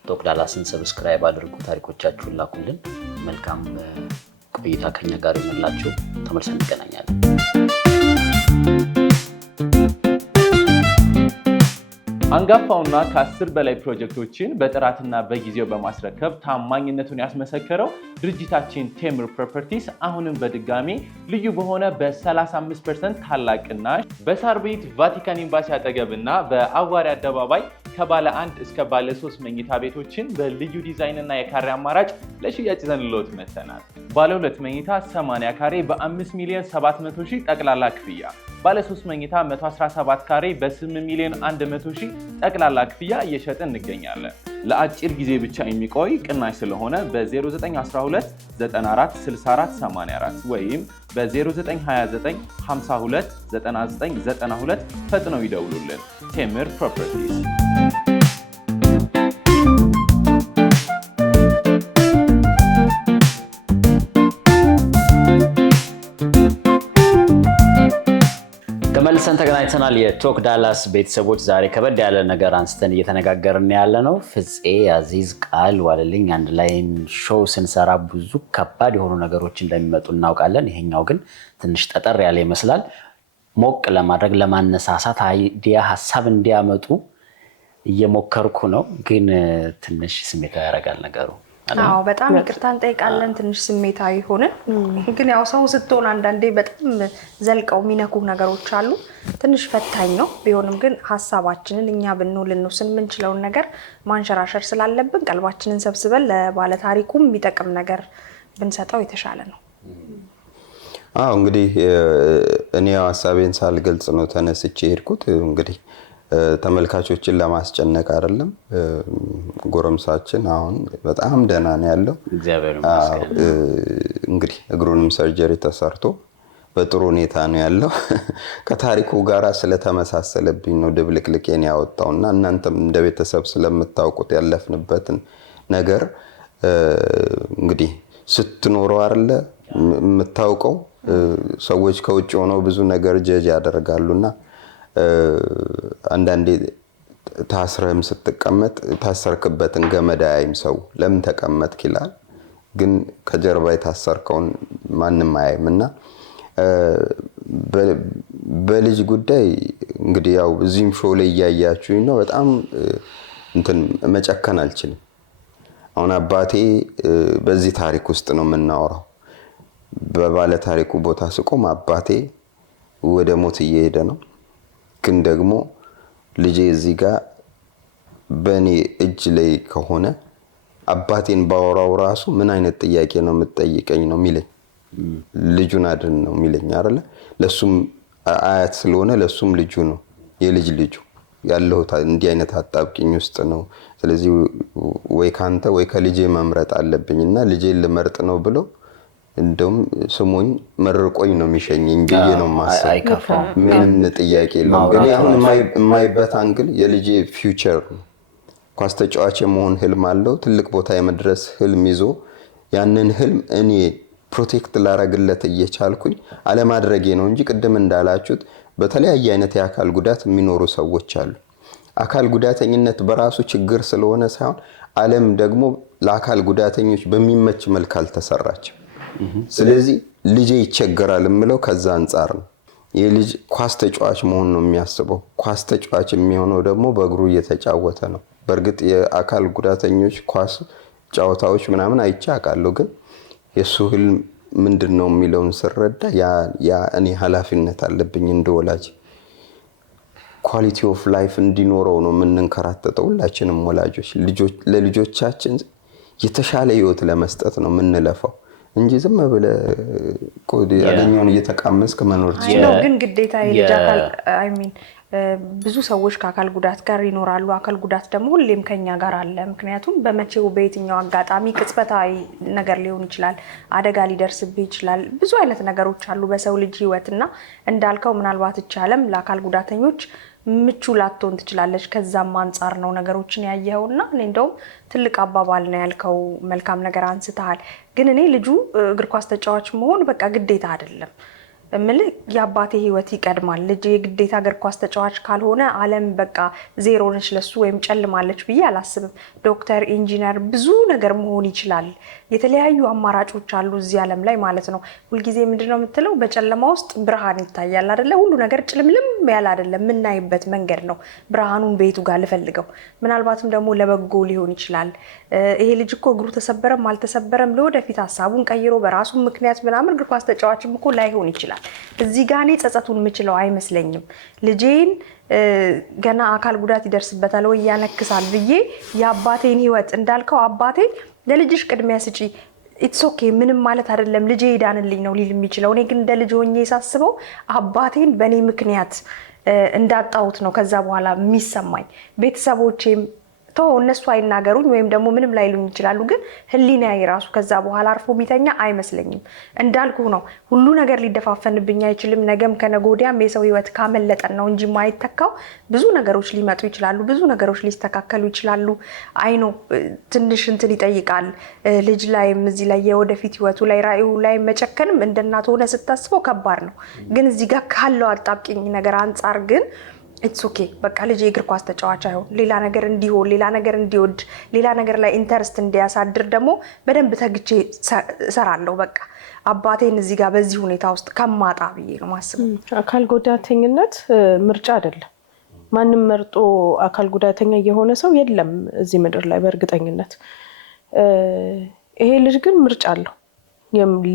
ቶክ ዳላስን ሰብስክራይብ አድርጉ፣ ታሪኮቻችሁን ላኩልን። መልካም ቆይታ ከኛ ጋር ይሁንላችሁ። ተመልሰን እንገናኛለን። አንጋፋውና ከ10 በላይ ፕሮጀክቶችን በጥራትና በጊዜው በማስረከብ ታማኝነቱን ያስመሰከረው ድርጅታችን ቴምር ፕሮፐርቲስ አሁንም በድጋሚ ልዩ በሆነ በ35% ታላቅ ቅናሽ በሳር ቤት ቫቲካን ኤምባሲ አጠገብና በአዋሪ አደባባይ ከባለ 1 እስከ ባለ 3 መኝታ ቤቶችን በልዩ ዲዛይን እና የካሬ አማራጭ ለሽያጭ ይዘንልዎት መጥተናል። ባለ 2 መኝታ 80 ካሬ በ5,700,000 ጠቅላላ ክፍያ፣ ባለ 3 መኝታ 117 ካሬ በ8,100,000 ጠቅላላ ክፍያ እየሸጥን እንገኛለን። ለአጭር ጊዜ ብቻ የሚቆይ ቅናሽ ስለሆነ በ0912 94 64 84 ወይም በ0929 52 99 92 ፈጥነው ይደውሉልን። ቴምር ፕሮፐርቲስ። ተመልሰን ተገናኝተናል። የቶክ ዳላስ ቤተሰቦች ዛሬ ከበድ ያለ ነገር አንስተን እየተነጋገርን ያለ ነው። ፍፄ፣ አዚዝ፣ ቃል ዋለልኝ አንድ ላይ ሾው ስንሰራ ብዙ ከባድ የሆኑ ነገሮች እንደሚመጡ እናውቃለን። ይሄኛው ግን ትንሽ ጠጠር ያለ ይመስላል። ሞቅ ለማድረግ ለማነሳሳት አይዲያ ሀሳብ እንዲያመጡ እየሞከርኩ ነው፣ ግን ትንሽ ስሜታዊ ያደርጋል ነገሩ። አዎ በጣም ይቅርታ እንጠይቃለን። ትንሽ ስሜታዊ ሆነን ግን ያው ሰው ስትሆን አንዳንዴ በጣም ዘልቀው የሚነኩ ነገሮች አሉ። ትንሽ ፈታኝ ነው። ቢሆንም ግን ሀሳባችንን እኛ ልንወስን የምንችለውን ነገር ማንሸራሸር ስላለብን ቀልባችንን ሰብስበን ለባለታሪኩም የሚጠቅም ነገር ብንሰጠው የተሻለ ነው። አዎ እንግዲህ እኔ ሀሳቤን ሳልገልጽ ነው ተነስቼ ሄድኩት። እንግዲህ ተመልካቾችን ለማስጨነቅ አይደለም። ጎረምሳችን አሁን በጣም ደህና ነው ያለው። እግዚአብሔር ይመስገን። እንግዲህ እግሩንም ሰርጀሪ ተሰርቶ በጥሩ ሁኔታ ነው ያለው። ከታሪኩ ጋር ስለተመሳሰለብኝ ነው ድብልቅልቄን ያወጣውና እናንተም እንደ ቤተሰብ ስለምታውቁት ያለፍንበትን ነገር እንግዲህ ስትኖረው አይደለ የምታውቀው። ሰዎች ከውጭ ሆነው ብዙ ነገር ጀጅ ያደርጋሉና አንዳንዴ ታስረህም ስትቀመጥ ታሰርክበትን ገመድ አያይም ሰው። ለምን ተቀመጥክ ይላል፣ ግን ከጀርባ የታሰርከውን ማንም አያይምና በልጅ ጉዳይ እንግዲህ ያው እዚህም ሾው ላይ እያያችሁኝ ነው። በጣም መጨከን አልችልም። አሁን አባቴ በዚህ ታሪክ ውስጥ ነው የምናወራው። በባለ ታሪኩ ቦታ ስቆም አባቴ ወደ ሞት እየሄደ ነው። ግን ደግሞ ልጄ እዚህ ጋር በእኔ እጅ ላይ ከሆነ አባቴን ባወራው ራሱ ምን አይነት ጥያቄ ነው የምትጠይቀኝ ነው የሚለኝ። ልጁን አድን ነው የሚለኝ አይደለ? ለሱም አያት ስለሆነ ለሱም ልጁ ነው፣ የልጅ ልጁ ያለው እንዲህ አይነት አጣብቂኝ ውስጥ ነው። ስለዚህ ወይ ካንተ ወይ ከልጄ መምረጥ አለብኝና ልጄን ልመርጥ ነው ብሎ እንደውም ስሙኝ መርቆኝ ነው የሚሸኘኝ ብዬ ነው ማሰብ። ምንም ጥያቄ የለውም። ግን አሁን የማይበት አንግል የልጄ ፊውቸር ኳስ ተጫዋች የመሆን ህልም አለው። ትልቅ ቦታ የመድረስ ህልም ይዞ ያንን ህልም እኔ ፕሮቴክት ላረግለት እየቻልኩኝ አለማድረጌ ነው እንጂ ቅድም እንዳላችሁት በተለያየ አይነት የአካል ጉዳት የሚኖሩ ሰዎች አሉ። አካል ጉዳተኝነት በራሱ ችግር ስለሆነ ሳይሆን ዓለም ደግሞ ለአካል ጉዳተኞች በሚመች መልክ አልተሰራችም። ስለዚህ ልጄ ይቸገራል የምለው ከዛ አንጻር ነው። የልጅ ኳስ ተጫዋች መሆን ነው የሚያስበው። ኳስ ተጫዋች የሚሆነው ደግሞ በእግሩ እየተጫወተ ነው። በእርግጥ የአካል ጉዳተኞች ኳስ ጨዋታዎች ምናምን አይቼ አውቃለሁ። ግን የሱ ህልም ምንድነው የሚለውን ስረዳ ያ እኔ ኃላፊነት አለብኝ እንደወላጅ። ኳሊቲ ኦፍ ላይፍ እንዲኖረው ነው የምንንከራተተው ሁላችንም ወላጆች። ለልጆቻችን የተሻለ ህይወት ለመስጠት ነው የምንለፋው እንጂ ዝም ብለህ ያገኘውን እየተቃመስክ መኖር ትችላለህ። ግን ግዴታ የልጅ አካል ብዙ ሰዎች ከአካል ጉዳት ጋር ይኖራሉ። አካል ጉዳት ደግሞ ሁሌም ከኛ ጋር አለ። ምክንያቱም በመቼው በየትኛው አጋጣሚ ቅጽበታዊ ነገር ሊሆን ይችላል፣ አደጋ ሊደርስብህ ይችላል። ብዙ አይነት ነገሮች አሉ በሰው ልጅ ህይወትና እንዳልከው ምናልባት ይቻለም ለአካል ጉዳተኞች ምቹ ላትሆን ትችላለች። ከዛም አንጻር ነው ነገሮችን ያየኸውና እኔ እንደውም ትልቅ አባባል ነው ያልከው፣ መልካም ነገር አንስተሃል። ግን እኔ ልጁ እግር ኳስ ተጫዋች መሆን በቃ ግዴታ አይደለም እምልህ የአባቴ ህይወት ይቀድማል። ልጅ የግዴታ እግር ኳስ ተጫዋች ካልሆነ ዓለም በቃ ዜሮ ነች ለሱ ወይም ጨልማለች ብዬ አላስብም። ዶክተር፣ ኢንጂነር ብዙ ነገር መሆን ይችላል። የተለያዩ አማራጮች አሉ እዚህ ዓለም ላይ ማለት ነው። ሁልጊዜ ምንድነው የምትለው በጨለማ ውስጥ ብርሃን ይታያል አይደለ? ሁሉ ነገር ጭልምልም ያለ አይደለም፣ የምናይበት መንገድ ነው። ብርሃኑን ቤቱ ጋር ልፈልገው። ምናልባትም ደግሞ ለበጎ ሊሆን ይችላል። ይሄ ልጅ እኮ እግሩ ተሰበረም አልተሰበረም ለወደፊት ሀሳቡን ቀይሮ በራሱ ምክንያት ምናምን እግር ኳስ ተጫዋችም እኮ ላይሆን ይችላል። እዚህ ጋር እኔ ጸጸቱን የምችለው አይመስለኝም። ልጄን ገና አካል ጉዳት ይደርስበታል ወይ ያነክሳል ብዬ የአባቴን ህይወት እንዳልከው አባቴ ለልጅሽ ቅድሚያ ስጪ ኢትስ ኦኬ ምንም ማለት አይደለም ልጄ ይዳንልኝ ነው ሊል የሚችለው። እኔ ግን እንደ ልጅ ሆኜ ሳስበው አባቴን በእኔ ምክንያት እንዳጣሁት ነው ከዛ በኋላ የሚሰማኝ። ቤተሰቦቼም እነሱ አይናገሩኝ ወይም ደግሞ ምንም ላይሉኝ ይችላሉ፣ ግን ህሊናዬ ራሱ ከዛ በኋላ አርፎ የሚተኛ አይመስለኝም። እንዳልኩ ነው ሁሉ ነገር ሊደፋፈንብኝ አይችልም። ነገም ከነገ ወዲያም የሰው ህይወት ካመለጠን ነው እንጂ የማይተካው ብዙ ነገሮች ሊመጡ ይችላሉ፣ ብዙ ነገሮች ሊስተካከሉ ይችላሉ። አይኖ ትንሽ እንትን ይጠይቃል ልጅ ላይም እዚህ ላይ የወደፊት ህይወቱ ላይ ራዕዩ ላይ መጨከንም እንደ እናት ሆነ ስታስበው ከባድ ነው። ግን እዚህ ጋር ካለው አጣብቂኝ ነገር አንጻር ግን ኢትስ ኦኬ በቃ ልጅ የእግር ኳስ ተጫዋች አይሆን፣ ሌላ ነገር እንዲሆን፣ ሌላ ነገር እንዲወድ፣ ሌላ ነገር ላይ ኢንተረስት እንዲያሳድር ደግሞ በደንብ ተግቼ እሰራለሁ። በቃ አባቴን እዚህ ጋር በዚህ ሁኔታ ውስጥ ከማጣ ብዬ ነው ማስበው። አካል ጉዳተኝነት ምርጫ አይደለም። ማንም መርጦ አካል ጉዳተኛ የሆነ ሰው የለም እዚህ ምድር ላይ በእርግጠኝነት። ይሄ ልጅ ግን ምርጫ አለው፣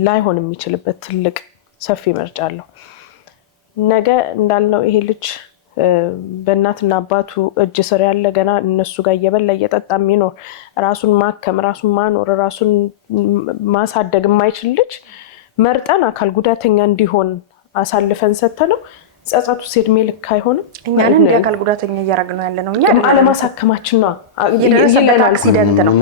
ላይሆን የሚችልበት ትልቅ ሰፊ ምርጫ አለው። ነገ እንዳልነው ይሄ ልጅ በእናትና አባቱ እጅ ስር ያለ ገና እነሱ ጋር እየበላ እየጠጣ የሚኖር ራሱን ማከም ራሱን ማኖር ራሱን ማሳደግ የማይችል ልጅ መርጠን አካል ጉዳተኛ እንዲሆን አሳልፈን ሰተነው ጸጸቱ እድሜ ልክ አይሆንም። እኛን እንደ አካል ጉዳተኛ እያደረግነው ያለ ነው። እኛ አለማሳከማችን ነው የደረሰበት አክሲደንት ነው።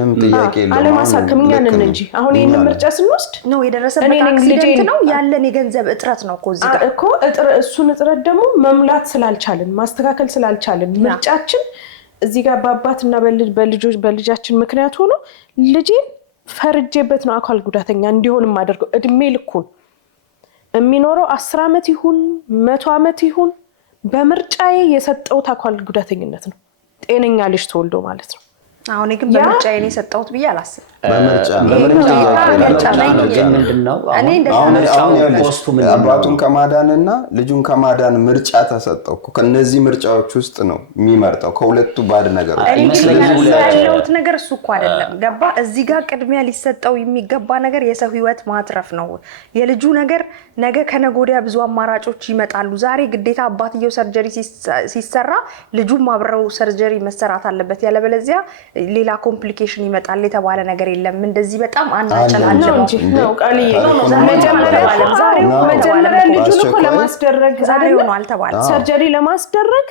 አለማሳከም እኛን እንጂ አሁን ይሄንን ምርጫ ስንወስድ ነው የደረሰበት አክሲደንት ነው ያለን የገንዘብ እጥረት ነው እኮ እዚህ ጋር እኮ እሱን እጥረት ደግሞ መሙላት ስላልቻልን ማስተካከል ስላልቻልን ምርጫችን እዚህ ጋር በአባትና በልጃችን ምክንያት ሆኖ ልጄን ፈርጄበት ነው አካል ጉዳተኛ እንዲሆን የማደርገው። እድሜ ልኩን የሚኖረው 10 ዓመት ይሁን 100 ዓመት ይሁን በምርጫዬ የሰጠሁት አካል ጉዳተኝነት ነው። ጤነኛ ልጅ ተወልዶ ማለት ነው። አሁን ግን በምርጫዬ ነው የሰጠሁት ብዬ አላስብም። አባቱን ከማዳንና ልጁን ከማዳን ምርጫ ተሰጠው እኮ። ከነዚህ ምርጫዎች ውስጥ ነው የሚመርጠው ከሁለቱ ባድ ነገሮች። ያለውት ነገር እሱ እኮ አይደለም ገባ። እዚህ ጋር ቅድሚያ ሊሰጠው የሚገባ ነገር የሰው ህይወት ማትረፍ ነው። የልጁ ነገር ነገ ከነገ ወዲያ ብዙ አማራጮች ይመጣሉ። ዛሬ ግዴታ አባትየው ሰርጀሪ ሲሰራ ልጁም አብረው ሰርጀሪ መሰራት አለበት። ያለበለዚያ ሌላ ኮምፕሊኬሽን ይመጣል የተባለ ነገር የለም። እንደዚህ በጣም አናጨላለው እንጂ ነው ቃልዬ መጀመሪያ ልጁን እኮ ለማስደረግ ዛሬው ነው አልተባለ ሰርጀሪ ለማስደረግ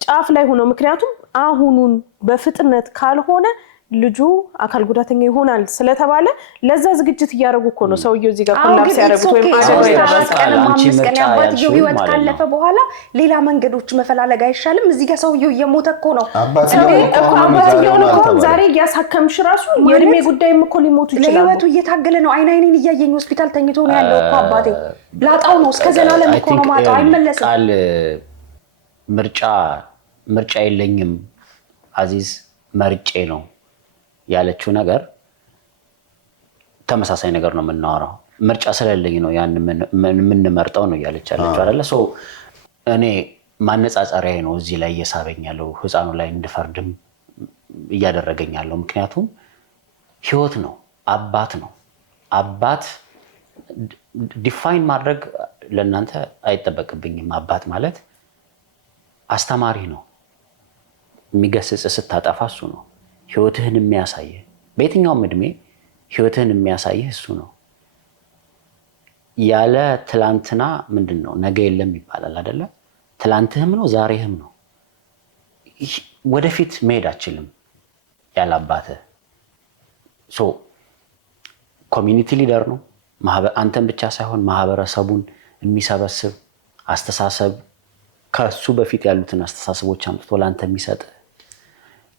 ጫፍ ላይ ሆኖ ምክንያቱም አሁኑን በፍጥነት ካልሆነ ልጁ አካል ጉዳተኛ ይሆናል ስለተባለ ለዛ ዝግጅት እያደረጉ እኮ ነው ሰውየው እዚህ ጋር ኮላፕስ ያደረጉት ወይም አባትየው ህይወት ካለፈ በኋላ ሌላ መንገዶች መፈላለግ አይሻልም? እዚህ ጋር ሰውየው እየሞተ እኮ ነው። አባትየውን እኮ ዛሬ እያሳከምሽ ራሱ የእድሜ ጉዳይም እኮ ሊሞቱ ይችላሉ። ለህይወቱ እየታገለ ነው። አይኔን እያየኝ ሆስፒታል ተኝቶ ነው ያለው እኮ አባቴ። ላጣው ነው እስከ ዘላለም እኮ ነው ማጣው። አይመለስም። ቃል ምርጫ የለኝም አዚዝ መርጬ ነው ያለችው ነገር ተመሳሳይ ነገር ነው የምናወራው። ምርጫ ስለሌለኝ ነው ያን የምንመርጠው ነው ያለች ያለችው አይደለ? ሶ እኔ ማነጻጸሪያ ነው እዚህ ላይ እየሳበኝ ያለው ህፃኑ ላይ እንድፈርድም እያደረገኝ ያለው። ምክንያቱም ህይወት ነው፣ አባት ነው። አባት ዲፋይን ማድረግ ለእናንተ አይጠበቅብኝም። አባት ማለት አስተማሪ ነው። የሚገስጽ ስታጠፋ እሱ ነው። ህይወትህን የሚያሳይህ በየትኛውም እድሜ ህይወትህን የሚያሳይህ እሱ ነው። ያለ ትላንትና ምንድን ነው ነገ የለም ይባላል አይደለ? ትላንትህም ነው ዛሬህም ነው። ወደፊት መሄድ አችልም ያለ አባትህ። ሶ ኮሚኒቲ ሊደር ነው። አንተን ብቻ ሳይሆን ማህበረሰቡን የሚሰበስብ አስተሳሰብ ከሱ በፊት ያሉትን አስተሳሰቦች አምጥቶ ለአንተ የሚሰጥ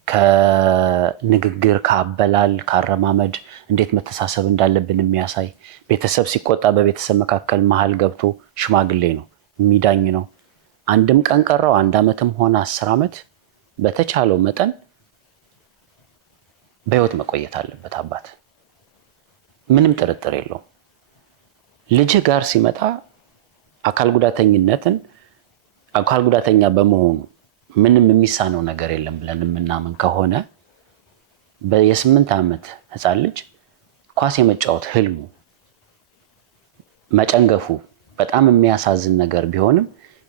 ከንግግር ከአበላል ከአረማመድ እንዴት መተሳሰብ እንዳለብን የሚያሳይ ቤተሰብ ሲቆጣ በቤተሰብ መካከል መሃል ገብቶ ሽማግሌ ነው፣ የሚዳኝ ነው። አንድም ቀን ቀረው 1 ዓመትም ሆነ 10 ዓመት በተቻለው መጠን በህይወት መቆየት አለበት አባት። ምንም ጥርጥር የለውም። ልጅ ጋር ሲመጣ አካል ጉዳተኛ በመሆኑ ምንም የሚሳነው ነገር የለም ብለን የምናምን ከሆነ የ8 ዓመት ህፃን ልጅ ኳስ የመጫወት ህልሙ መጨንገፉ በጣም የሚያሳዝን ነገር ቢሆንም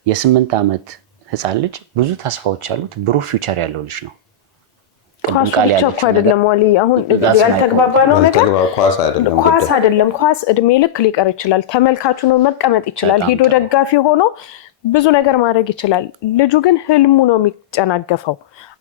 የ8 ዓመት ህፃን ልጅ ብዙ ተስፋዎች ያሉት ብሩህ ፊውቸር ያለው ልጅ ነው። ኳስ አይደለም ዋሊ አሁን ያልተግባባ ነው ነገር ኳስ አይደለም። ኳስ እድሜ ልክ ሊቀር ይችላል። ተመልካቹ ነው መቀመጥ ይችላል። ሄዶ ደጋፊ ሆኖ ብዙ ነገር ማድረግ ይችላል። ልጁ ግን ህልሙ ነው የሚጨናገፈው።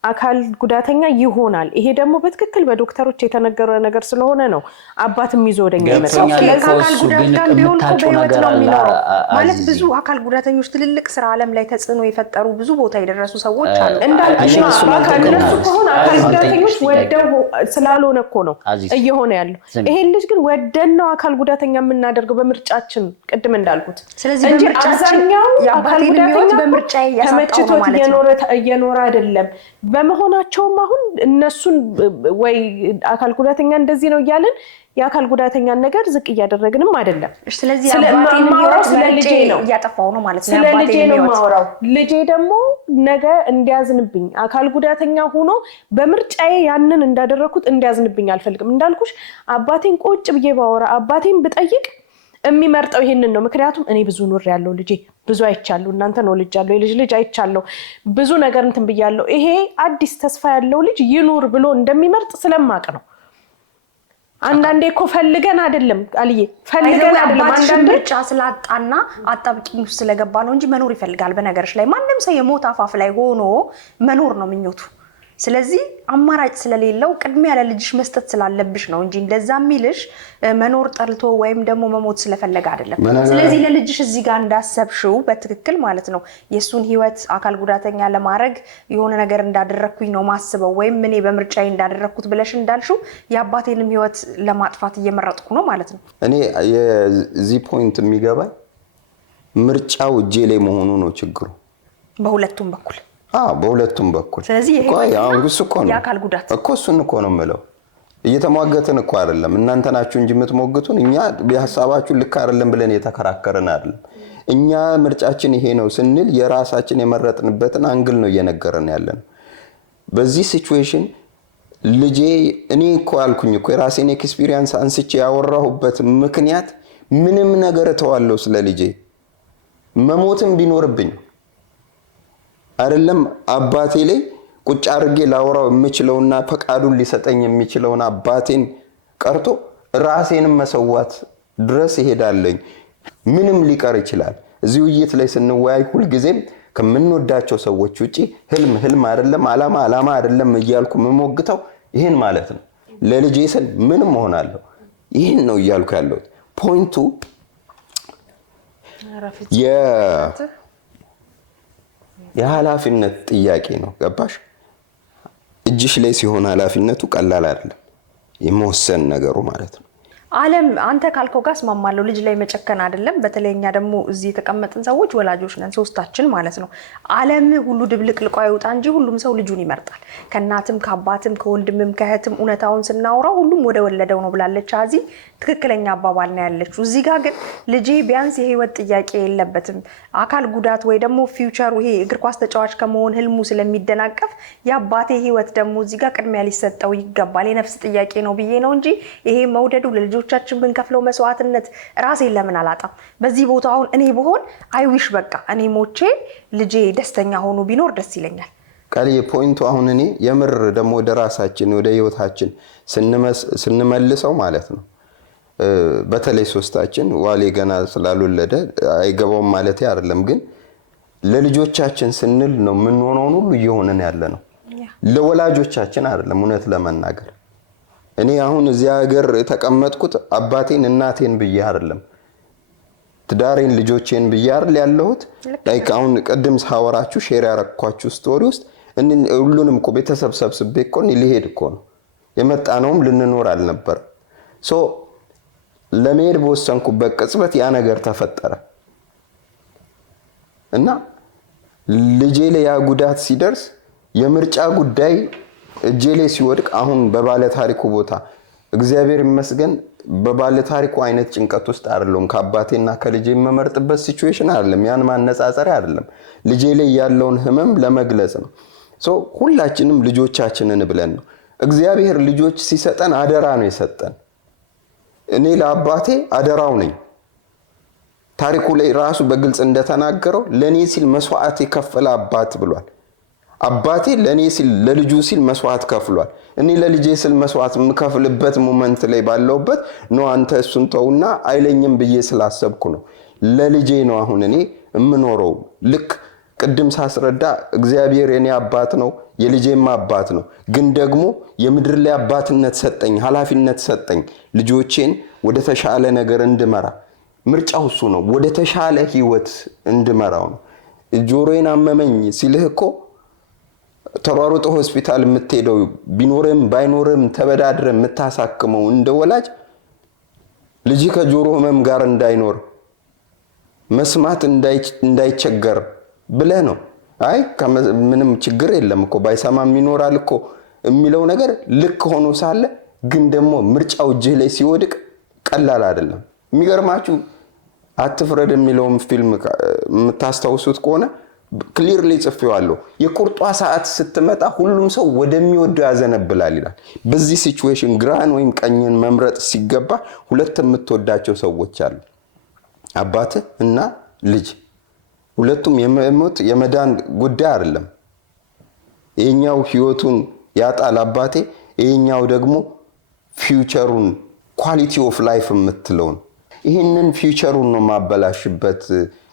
አካል ጉዳተኛ ይሆናል። ይሄ ደግሞ በትክክል በዶክተሮች የተነገረ ነገር ስለሆነ ነው አባትም ይዞ ወደኛ ይመጣል። አካል ጉዳተኛ ቢሆን በህይወት ነው የሚኖረው ማለት ብዙ አካል ጉዳተኞች ትልልቅ ስራ ዓለም ላይ ተጽዕኖ የፈጠሩ ብዙ ቦታ የደረሱ ሰዎች አሉ። እንዳልኩሽ አካል ጉዳተኞች ወደው ስላልሆነ እኮ ነው እየሆነ ያለው። ይሄን ልጅ ግን ወደን ነው አካል ጉዳተኛ የምናደርገው በምርጫችን ቅድም እንዳልኩት። ስለዚህ በምርጫችን አካል ጉዳተኛ በምርጫ ያሳጣው ማለት ነው እየኖረ አይደለም በመሆናቸውም አሁን እነሱን ወይ አካል ጉዳተኛ እንደዚህ ነው እያልን የአካል ጉዳተኛን ነገር ዝቅ እያደረግንም አይደለም። ስለዚህ አባቴን የሚወራው ስለልጄ ነው እያጠፋው ነው ማለት ነው። ስለልጄ ነው ማወራው። ልጄ ደግሞ ነገ እንዲያዝንብኝ አካል ጉዳተኛ ሆኖ በምርጫዬ ያንን እንዳደረኩት እንዲያዝንብኝ አልፈልግም። እንዳልኩሽ አባቴን ቁጭ ብዬ ባወራ አባቴን ብጠይቅ የሚመርጠው ይሄንን ነው። ምክንያቱም እኔ ብዙ ኑር ያለው ልጄ ብዙ አይቻለሁ። እናንተ ነው ልጅ ያለው የልጅ ልጅ አይቻለሁ። ብዙ ነገር እንትን ብያለሁ። ይሄ አዲስ ተስፋ ያለው ልጅ ይኑር ብሎ እንደሚመርጥ ስለማቅ ነው። አንዳንዴ እኮ ፈልገን አይደለም አልዬ ፈልገን አይደለም። አንዳንዴ ምርጫ ስላጣና አጣብቂኝ ውስጥ ስለገባ ነው እንጂ መኖር ይፈልጋል። በነገርሽ ላይ ማንም ሰው የሞት አፋፍ ላይ ሆኖ መኖር ነው ምኞቱ። ስለዚህ አማራጭ ስለሌለው ቅድሚያ ለልጅሽ መስጠት ስላለብሽ ነው እንጂ እንደዛ የሚልሽ መኖር ጠልቶ ወይም ደግሞ መሞት ስለፈለገ አይደለም። ስለዚህ ለልጅሽ እዚህ ጋር እንዳሰብሽው በትክክል ማለት ነው የሱን ህይወት አካል ጉዳተኛ ለማድረግ የሆነ ነገር እንዳደረኩኝ ነው ማስበው ወይም እኔ በምርጫዬ እንዳደረኩት ብለሽ እንዳልሽው የአባቴንም ህይወት ለማጥፋት እየመረጥኩ ነው ማለት ነው። እኔ የዚህ ፖይንት የሚገባኝ ምርጫው እጄ ላይ መሆኑ ነው ችግሩ በሁለቱም በኩል በሁለቱም በኩል። ስለዚህ ይሄ የአካል ጉዳት እኮ እሱን እኮ ነው የምለው። እየተሟገትን እኮ አይደለም እናንተ ናችሁ እንጂ የምትሞግቱን። እኛ በሐሳባችሁ ልክ አይደለም ብለን የተከራከረን አይደለም። እኛ ምርጫችን ይሄ ነው ስንል የራሳችን የመረጥንበትን አንግል ነው እየነገረን ያለን። በዚህ ሲቹዌሽን ልጄ እኔ እኮ አልኩኝ እኮ የራሴን ኤክስፒሪየንስ አንስቼ ያወራሁበት ምክንያት ምንም ነገር ተዋለው ስለ ልጄ መሞትም ቢኖርብኝ አይደለም አባቴ ላይ ቁጭ አድርጌ ላወራው የምችለውና ፈቃዱን ሊሰጠኝ የሚችለውን አባቴን ቀርቶ ራሴንም መሰዋት ድረስ ይሄዳለኝ። ምንም ሊቀር ይችላል። እዚህ ውይይት ላይ ስንወያይ ሁሉ ጊዜም ከምንወዳቸው ሰዎች ውጪ ህልም አይደለም ዓላማ አይደለም እያልኩ መሞግተው ይሄን ማለት ነው። ለልጄ ስል ምንም ሆናለሁ ይሄን ነው እያልኩ ያለው። ፖይንቱ የኃላፊነት ጥያቄ ነው። ገባሽ? እጅሽ ላይ ሲሆን ኃላፊነቱ ቀላል አይደለም የመወሰን ነገሩ ማለት ነው። ዓለም አንተ ካልከው ጋር ስማማለሁ። ልጅ ላይ መጨከን አይደለም። በተለይኛ ደግሞ እዚህ የተቀመጥን ሰዎች ወላጆች ነን ሶስታችን ማለት ነው። ዓለም ሁሉ ድብልቅልቋ ይውጣ እንጂ ሁሉም ሰው ልጁን ይመርጣል። ከእናትም ከአባትም ከወንድምም ከእህትም እውነታውን ስናወራው ሁሉም ወደ ወለደው ነው ብላለች አዚ። ትክክለኛ አባባል ነው ያለችው። እዚህ ጋር ግን ልጄ ቢያንስ የህይወት ጥያቄ የለበትም አካል ጉዳት ወይ ደግሞ ፊውቸሩ ይሄ እግር ኳስ ተጫዋች ከመሆን ህልሙ ስለሚደናቀፍ የአባቴ ህይወት ደግሞ እዚህ ጋር ቅድሚያ ሊሰጠው ይገባል። የነፍስ ጥያቄ ነው ብዬ ነው እንጂ ይሄ መውደዱ ልጆቻችን ብንከፍለው መስዋዕትነት ራሴን ለምን አላጣም? በዚህ ቦታ አሁን እኔ ብሆን አይዊሽ በቃ እኔ ሞቼ ልጄ ደስተኛ ሆኖ ቢኖር ደስ ይለኛል። ቃል የፖይንቱ አሁን እኔ የምር ደግሞ ወደ ራሳችን ወደ ህይወታችን ስንመልሰው ማለት ነው። በተለይ ሶስታችን ዋሌ ገና ስላልወለደ አይገባውም ማለት አይደለም፣ ግን ለልጆቻችን ስንል ነው የምንሆነው ሁሉ እየሆነን ያለ ነው። ለወላጆቻችን አይደለም እውነት ለመናገር እኔ አሁን እዚያ ሀገር የተቀመጥኩት አባቴን እናቴን ብዬ አይደለም ትዳሬን ልጆቼን ብዬ አይደል ያለሁት። ላይክ አሁን ቀደም ሳወራችሁ ሼር ያረኳችሁ ስቶሪ ውስጥ ሁሉንም እኮ ቤተሰብ ሰብስቤ እኮ ሊሄድ እኮ ነው የመጣነውም ልንኖር አልነበር። ሶ ለመሄድ በወሰንኩበት ቅጽበት ያ ነገር ተፈጠረ እና ልጄ ላይ ያ ጉዳት ሲደርስ የምርጫ ጉዳይ እጄ ላይ ሲወድቅ አሁን በባለ ታሪኩ ቦታ እግዚአብሔር ይመስገን በባለ ታሪኩ አይነት ጭንቀት ውስጥ አይደለም። ከአባቴና ከልጄ የምመርጥበት ሲቹዌሽን አይደለም። ያን ማነጻጸሪያ አይደለም። ልጄ ላይ ያለውን ህመም ለመግለጽ ነው። ሶ ሁላችንም ልጆቻችንን ብለን ነው እግዚአብሔር ልጆች ሲሰጠን አደራ ነው የሰጠን። እኔ ለአባቴ አደራው ነኝ። ታሪኩ ላይ ራሱ በግልጽ እንደተናገረው ለኔ ሲል መስዋዕት የከፈለ አባት ብሏል። አባቴ ለኔ ሲል ለልጁ ሲል መስዋዕት ከፍሏል። እኔ ለልጄ ሲል መስዋዕት የምከፍልበት ሞመንት ላይ ባለውበት ነው አንተ እሱን ተውና አይለኝም ብዬ ስላሰብኩ ነው። ለልጄ ነው አሁን እኔ የምኖረው። ልክ ቅድም ሳስረዳ እግዚአብሔር የኔ አባት ነው የልጄም አባት ነው። ግን ደግሞ የምድር ላይ አባትነት ሰጠኝ፣ ኃላፊነት ሰጠኝ ልጆቼን ወደ ተሻለ ነገር እንድመራ። ምርጫው እሱ ነው፣ ወደ ተሻለ ህይወት እንድመራው ነው። ጆሮዬን አመመኝ ሲልህ እኮ ተሯሩጦ ሆስፒታል የምትሄደው ቢኖርም ባይኖርም ተበዳድረ የምታሳክመው እንደ ወላጅ ልጅ ከጆሮ ህመም ጋር እንዳይኖር መስማት እንዳይቸገር ብለህ ነው። አይ ምንም ችግር የለም እኮ ባይሰማም ይኖራል እኮ የሚለው ነገር ልክ ሆኖ ሳለ ግን ደግሞ ምርጫው እጅህ ላይ ሲወድቅ ቀላል አይደለም። የሚገርማችሁ አትፍረድ የሚለውን ፊልም የምታስታውሱት ከሆነ ክሊርሊ ጽፌዋለሁ። የቁርጧ ሰዓት ስትመጣ ሁሉም ሰው ወደሚወደው ያዘነብላል ይላል። በዚህ ሲቹዌሽን ግራን ወይም ቀኝን መምረጥ ሲገባ ሁለት የምትወዳቸው ሰዎች አሉ፣ አባት እና ልጅ። ሁለቱም የሞት የመዳን ጉዳይ አይደለም። ይሄኛው ህይወቱን ያጣል አባቴ፣ ይሄኛው ደግሞ ፊውቸሩን ኳሊቲ ኦፍ ላይፍ የምትለውን ይሄንን ፊውቸሩን ነው ማበላሽበት።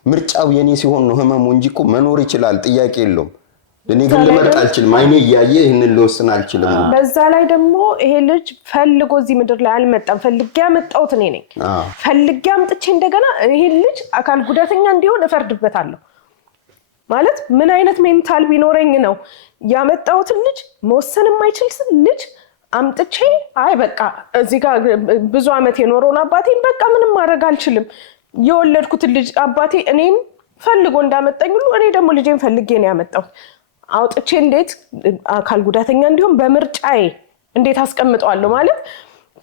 ምርጫው የኔ ሲሆን ነው ህመሙ እንጂ እኮ መኖር ይችላል፣ ጥያቄ የለውም። እኔ ግን ልመርጥ አልችልም፣ አይኔ እያየ ይሄንን ልወስን አልችልም። በዛ ላይ ደግሞ ይሄ ልጅ ፈልጎ እዚህ ምድር ላይ አልመጣም፣ ፈልጌ ያመጣሁት እኔ ነኝ። ፈልጌ አምጥቼ እንደገና ይሄ ልጅ አካል ጉዳተኛ እንዲሆን እፈርድበታለሁ ማለት ምን አይነት ሜንታል ቢኖረኝ ነው ያመጣሁትን ልጅ መወሰን የማይችል ልጅ አምጥቼ አይ በቃ እዚህ ጋር ብዙ አመት የኖረውን አባቴን በቃ ምንም ማድረግ አልችልም፣ የወለድኩትን ልጅ አባቴ እኔን ፈልጎ እንዳመጣኝ ሁሉ እኔ ደግሞ ልጄን ፈልጌ ነው ያመጣሁት። አውጥቼ እንዴት አካል ጉዳተኛ እንዲሆን በምርጫዬ እንዴት አስቀምጠዋለሁ ማለት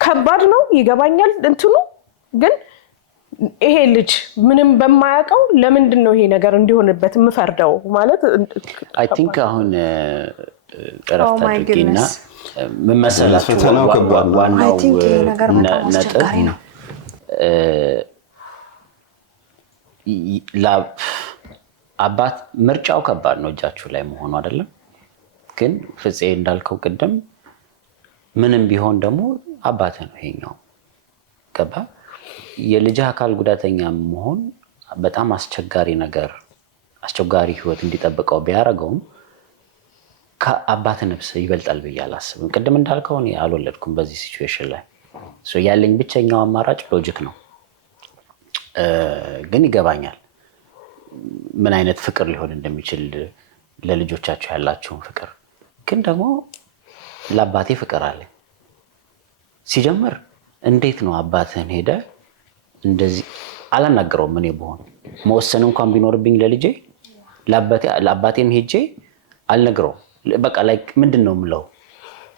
ከባድ ነው፣ ይገባኛል እንትኑ። ግን ይሄ ልጅ ምንም በማያውቀው ለምንድን ነው ይሄ ነገር እንዲሆንበት የምፈርደው ማለት አይ ቲንክ አሁን ቀረፍታ አድርጌና ምን መሰላችሁ ዋናው ነጥብ አባት ምርጫው ከባድ ነው እጃችሁ ላይ መሆኑ አይደለም። ግን ፍፄ እንዳልከው ቅድም ምንም ቢሆን ደግሞ አባት ነው ይሄኛው ገባ። የልጅ አካል ጉዳተኛ መሆን በጣም አስቸጋሪ ነገር፣ አስቸጋሪ ህይወት እንዲጠብቀው ቢያደርገውም ከአባት ነፍስ ይበልጣል ብዬ አላስብም። ቅድም እንዳልከው እኔ አልወለድኩም በዚህ ሲቹዌሽን ላይ ያለኝ ብቸኛው አማራጭ ሎጂክ ነው። ግን ይገባኛል ምን አይነት ፍቅር ሊሆን እንደሚችል ለልጆቻቸው ያላቸውን ፍቅር። ግን ደግሞ ለአባቴ ፍቅር አለኝ። ሲጀምር እንዴት ነው አባትህን ሄደ እንደዚህ አላናገረውም። እኔ በሆነ መወሰን እንኳን ቢኖርብኝ ለልጄ ለአባቴም ሄጄ አልነግረውም። በቃ ላይክ ምንድን ነው የምለው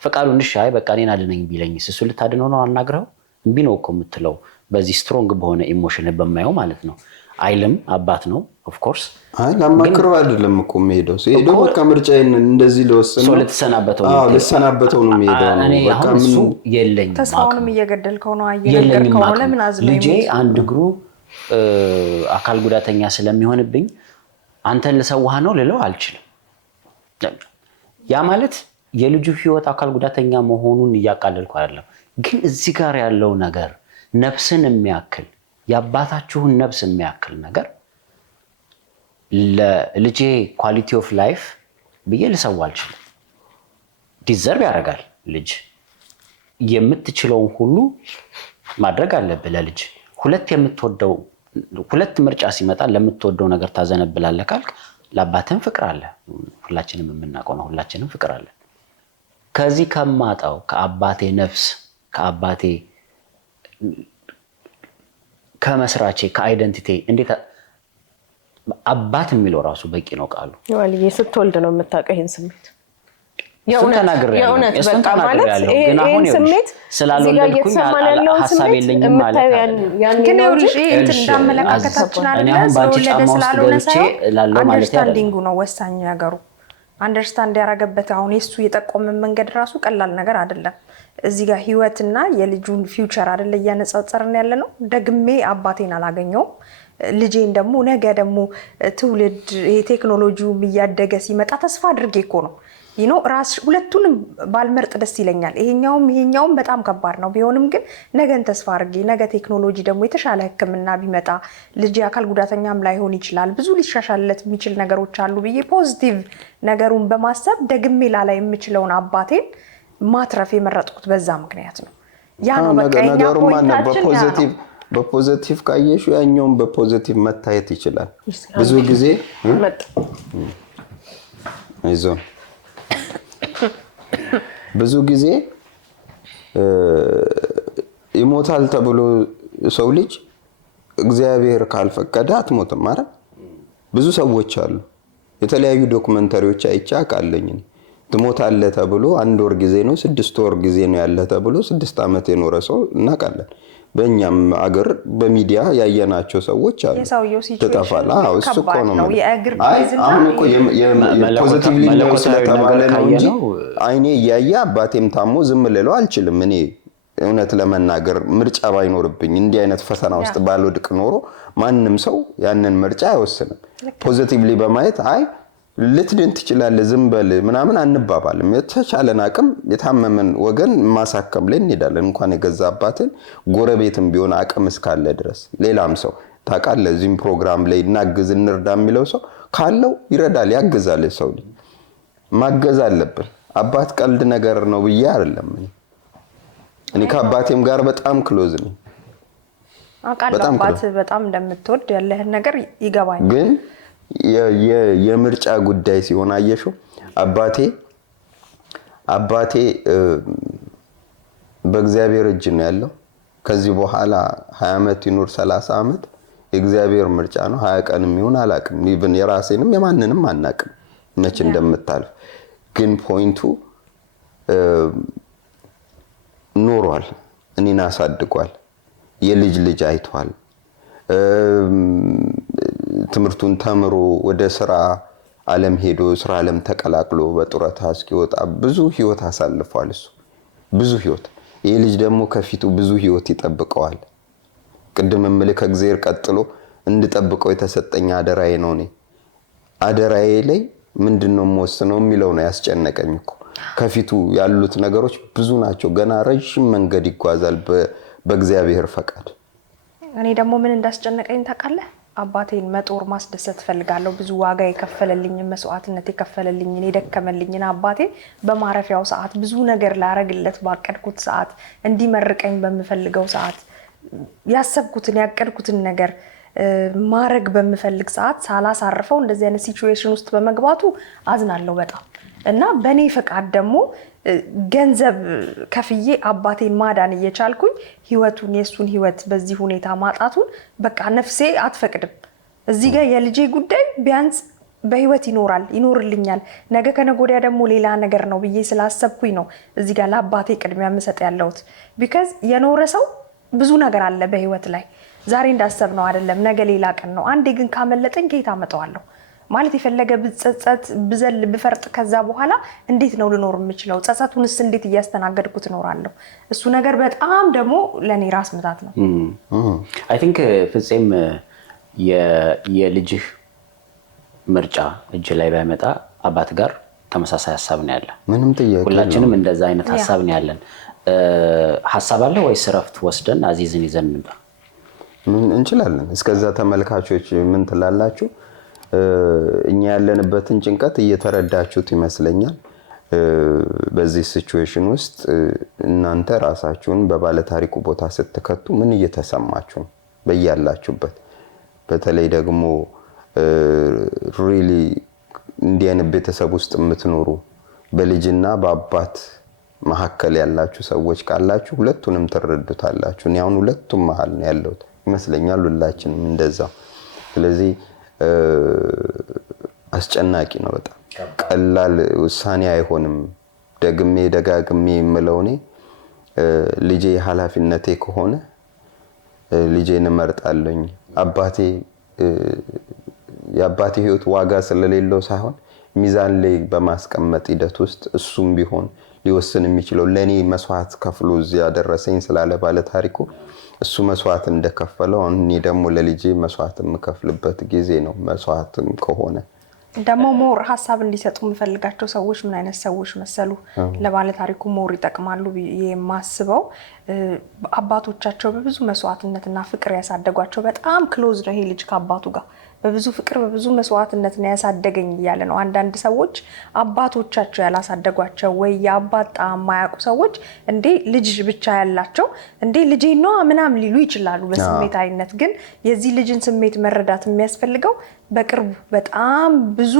ፈቃዱን እሺ አይ በቃ እኔን አድነኝ ቢለኝስ እሱ ልታድነው ነው አናግረው እምቢ ነው እኮ የምትለው በዚህ ስትሮንግ በሆነ ኢሞሽን በማየው ማለት ነው። አይልም አባት ነው ኦፍ ኮርስ። አይ ለማክረው አይደለም እኮ የሚሄደው ሲሄደው በቃ ምርጫዬን እንደዚህ ለወሰነ ሰው ልትሰናበተው ነው የሚሄደው። በቃ እሱ የለኝ ተስፋውንም እየገደልከው ነው እየነገርከው ነው። ለምን አዝለኝ ልጄ አንድ እግሩ አካል ጉዳተኛ ስለሚሆንብኝ አንተን ልሰዋህ ነው ልለው አልችልም። ያ ማለት የልጁ ህይወት አካል ጉዳተኛ መሆኑን እያቃለልኩ አይደለም። ግን እዚህ ጋር ያለው ነገር ነፍስን የሚያክል የአባታችሁን ነፍስ የሚያክል ነገር ለልጄ ኳሊቲ ኦፍ ላይፍ ብዬ ልሰዋ አልችልም። ዲዘርቭ ያደርጋል ልጅ። የምትችለውን ሁሉ ማድረግ አለብህ ለልጅ። ሁለት ምርጫ ሲመጣ ለምትወደው ነገር ታዘነብላለህ ካልክ ለአባትህም ፍቅር አለ። ሁላችንም የምናውቀው ነው። ሁላችንም ፍቅር አለ። ከዚህ ከማጣው ከአባቴ ነፍስ ከአባቴ ከመስራቼ ከአይደንቲቲ እንዴት አባት የሚለው ራሱ በቂ ነው ቃሉ። ወልዬ ስትወልድ ነው የምታውቀው ይሄን ስሜት። የእውነት በቃ ማለት ይሄን ስሜት ስላልወለድኩኝ ሀሳብ የለኝም ማለት አይደለም። ግን ይኸውልሽ እንትን እንዳመለካከታችን አይደለም ስለወለደ ስላልሆነ ሳይሆን አንደርስታንዲንጉ ነው ወሳኝ ነገሩ። አንደርስታንድ ያደረገበት አሁን የሱ የጠቆመን መንገድ ራሱ ቀላል ነገር አይደለም። እዚህ ጋር ህይወትና የልጁን ፊውቸር አይደለ እያነጻጸርን ያለ ነው። ደግሜ አባቴን አላገኘውም። ልጄን ደግሞ ነገ ደግሞ ትውልድ ይሄ ቴክኖሎጂውም እያደገ ሲመጣ ተስፋ አድርጌ እኮ ነው ራስ ሁለቱንም ባልመርጥ ደስ ይለኛል። ይሄኛውም በጣም ከባድ ነው። ቢሆንም ግን ነገን ተስፋ አድርጌ ነገ ቴክኖሎጂ ደግሞ የተሻለ ሕክምና ቢመጣ ልጅ አካል ጉዳተኛም ላይሆን ይችላል፣ ብዙ ሊሻሻልለት የሚችል ነገሮች አሉ ብዬ ፖዚቲቭ ነገሩን በማሰብ ደግሜ ላላ የምችለውን አባቴን ማትረፍ የመረጥኩት በዛ ምክንያት ነው። ያ ነው በቃ የኛ ፖይንታችን። በፖዚቲቭ ካየሹ ያኛውም በፖዚቲቭ መታየት ይችላል። ብዙ ጊዜ ብዙ ጊዜ ይሞታል ተብሎ ሰው ልጅ እግዚአብሔር ካልፈቀደ አትሞትም ማለት ብዙ ሰዎች አሉ። የተለያዩ ዶክመንተሪዎች አይቼ አውቃለሁ። ትሞታለህ ተብሎ 1 ወር ጊዜ ነው 6 ወር ጊዜ ነው ያለ ተብሎ 6 ዓመት የኖረ ሰው እናውቃለን። በእኛም አገር በሚዲያ ያየናቸው ሰዎች አሉ። ተጣፋላ እሱ እኮ ነው አሁን እኮ የፖዚቲቭሊ ነው ስለተባለ ነው እንጂ አይኔ እያየ አባቴም ታሞ ዝም ልለው አልችልም። እኔ እውነት ለመናገር ምርጫ ባይኖርብኝ እንዲህ አይነት ፈተና ውስጥ ባልወድቅ ኖሮ ማንም ሰው ያንን ምርጫ አይወስንም። ፖዚቲቭሊ በማየት ልትድን ትችላለህ ዝም በል ምናምን አንባባልም። የተቻለን አቅም የታመመን ወገን ማሳከም ላይ እንሄዳለን። እንኳን የገዛ አባትን ጎረቤትም ቢሆን አቅም እስካለ ድረስ ሌላም ሰው ታውቃለህ እዚህም ፕሮግራም ላይ እናግዝ እንርዳ የሚለው ሰው ካለው ይረዳል ያግዛል። ሰው ልጅ ማገዝ አለብን። አባት ቀልድ ነገር ነው ብዬ አይደለም። እኔ ከአባቴም ጋር በጣም ክሎዝ ነኝ። አውቃለሁ አባት በጣም እንደምትወድ ያለህን ነገር ይገባኛል። ግን የምርጫ ጉዳይ ሲሆን አየሽው አባቴ በእግዚአብሔር እጅ ነው ያለው። ከዚህ በኋላ 20 ዓመት ይኖር 30 ዓመት የእግዚአብሔር ምርጫ ነው። 20 ቀንም ይሁን አላቅም። ኢቭን የራሴንም የማንንም አናቅም መች እንደምታልፍ። ግን ፖይንቱ ኖሯል፣ እኔን አሳድጓል፣ የልጅ ልጅ አይቷል። ትምህርቱን ተምሮ ወደ ስራ ዓለም ሄዶ ስራ ዓለም ተቀላቅሎ በጡረታ እስኪወጣ ብዙ ህይወት አሳልፏል። እሱ ብዙ ህይወት ይሄ ልጅ ደግሞ ከፊቱ ብዙ ህይወት ይጠብቀዋል። ቅድም ምልክ እግዚአብሔር ቀጥሎ እንድጠብቀው የተሰጠኝ አደራዬ ነው። እኔ አደራዬ ላይ ምንድነው የምወስነው የሚለው ነው ያስጨነቀኝ እኮ። ከፊቱ ያሉት ነገሮች ብዙ ናቸው። ገና ረጅም መንገድ ይጓዛል በእግዚአብሔር ፈቃድ። እኔ ደግሞ ምን እንዳስጨነቀኝ ታውቃለህ? አባቴን መጦር ማስደሰት ፈልጋለሁ። ብዙ ዋጋ የከፈለልኝ መስዋዕትነት የከፈለልኝ የደከመልኝና አባቴ በማረፊያው ሰዓት ብዙ ነገር ላረግለት ባቀድኩት ሰዓት እንዲመርቀኝ በምፈልገው ሰዓት ያሰብኩትን ያቀድኩትን ነገር ማረግ በምፈልግ ሰዓት ሳላሳርፈው እንደዚህ አይነት ሲቹዌሽን ውስጥ በመግባቱ አዝናለሁ በጣም። እና በኔ ፈቃድ ደግሞ ገንዘብ ከፍዬ አባቴን ማዳን እየቻልኩኝ ህይወቱን የሱን ህይወት በዚህ ሁኔታ ማጣቱን በቃ ነፍሴ አትፈቅድም። እዚህ ጋር የልጄ ጉዳይ ቢያንስ በህይወት ይኖርልኛል ነገ ከነገ ወዲያ ደግሞ ሌላ ነገር ነው ብዬ ስላሰብኩኝ ነው እዚህ ጋር ለአባቴ ቅድሚያ መሰጥ ያለሁት። ቢካዝ የኖረ ሰው ብዙ ነገር አለ በህይወት ላይ ዛሬ እንዳሰብነው አይደለም፣ ነገ ሌላ ቀን ነው። አንዴ ግን ካመለጠኝ ከየት አመጣዋለሁ? ማለት የፈለገ ብጸጸት ብዘል ብፈርጥ ከዛ በኋላ እንዴት ነው ልኖር የምችለው? ጸጸቱንስ እንዴት እያስተናገድኩት እኖራለሁ? እሱ ነገር በጣም ደግሞ ለኔ ራስ ምታት ነው። አይ ቲንክ ፍፄም የልጅህ ምርጫ እጅ ላይ ባይመጣ አባት ጋር ተመሳሳይ ሀሳብ ነው ያለ። ምንም ጥያቄ ሁላችንም እንደዛ አይነት ሀሳብ ነው ያለን። ሀሳብ አለ ወይስ እረፍት ወስደን አዚዝን ይዘን እንምጣ? እንችላለን። እስከዛ ተመልካቾች ምን ትላላችሁ? እኛ ያለንበትን ጭንቀት እየተረዳችሁት ይመስለኛል። በዚህ ሲቹዌሽን ውስጥ እናንተ ራሳችሁን በባለ ታሪኩ ቦታ ስትከቱ ምን እየተሰማችሁ ነው? በያላችሁበት በተለይ ደግሞ ሪሊ እንዲህ አይነት ቤተሰብ ውስጥ የምትኖሩ በልጅና በአባት መካከል ያላችሁ ሰዎች ካላችሁ ሁለቱንም ትረዱታላችሁ። እኔ አሁን ሁለቱም መሃል ነው ያለሁት ይመስለኛል፣ ሁላችንም እንደዛው። ስለዚህ አስጨናቂ ነው በጣም ቀላል ውሳኔ አይሆንም። ደጋግሜ የምለው እኔ ልጄ ኃላፊነቴ ከሆነ ልጄን እመርጣለሁ። የአባቴ ህይወት ዋጋ ስለሌለው ሳይሆን ሚዛን ላይ በማስቀመጥ ሂደት ውስጥ እሱም ቢሆን ሊወስን የሚችለው። ለኔ መስዋዕት ከፍሎ እዚህ ያደረሰኝ ስላለ ባለ ታሪኩ እሱ መስዋዕት እንደከፈለው እኔ ደግሞ ለልጄ መስዋዕት የምከፍልበት ጊዜ ነው። መስዋዕትም ከሆነ ደግሞ ሞር ሀሳብ እንዲሰጡ የምፈልጋቸው ሰዎች ምን አይነት ሰዎች መሰሉ ለባለ ታሪኩ ሞር ይጠቅማሉ የማስበው አባቶቻቸው በብዙ መስዋዕትነትና ፍቅር ያሳደጓቸው በጣም ክሎዝ ነው ይሄ ልጅ ከአባቱ ጋር በብዙ ፍቅር በብዙ መስዋዕትነት ነው ያሳደገኝ ይያለ ነው። አንዳንድ ሰዎች አባቶቻቸው ያላሳደጓቸው ወይ የአባት ጣዕም የማያውቁ ሰዎች እንዴ ልጅ ብቻ ያላቸው እንዴ ልጄ ነው ምናምን ሊሉ ይችላሉ በስሜታዊነት። ግን የዚህ ልጅን ስሜት መረዳት የሚያስፈልገው በቅርቡ በጣም ብዙ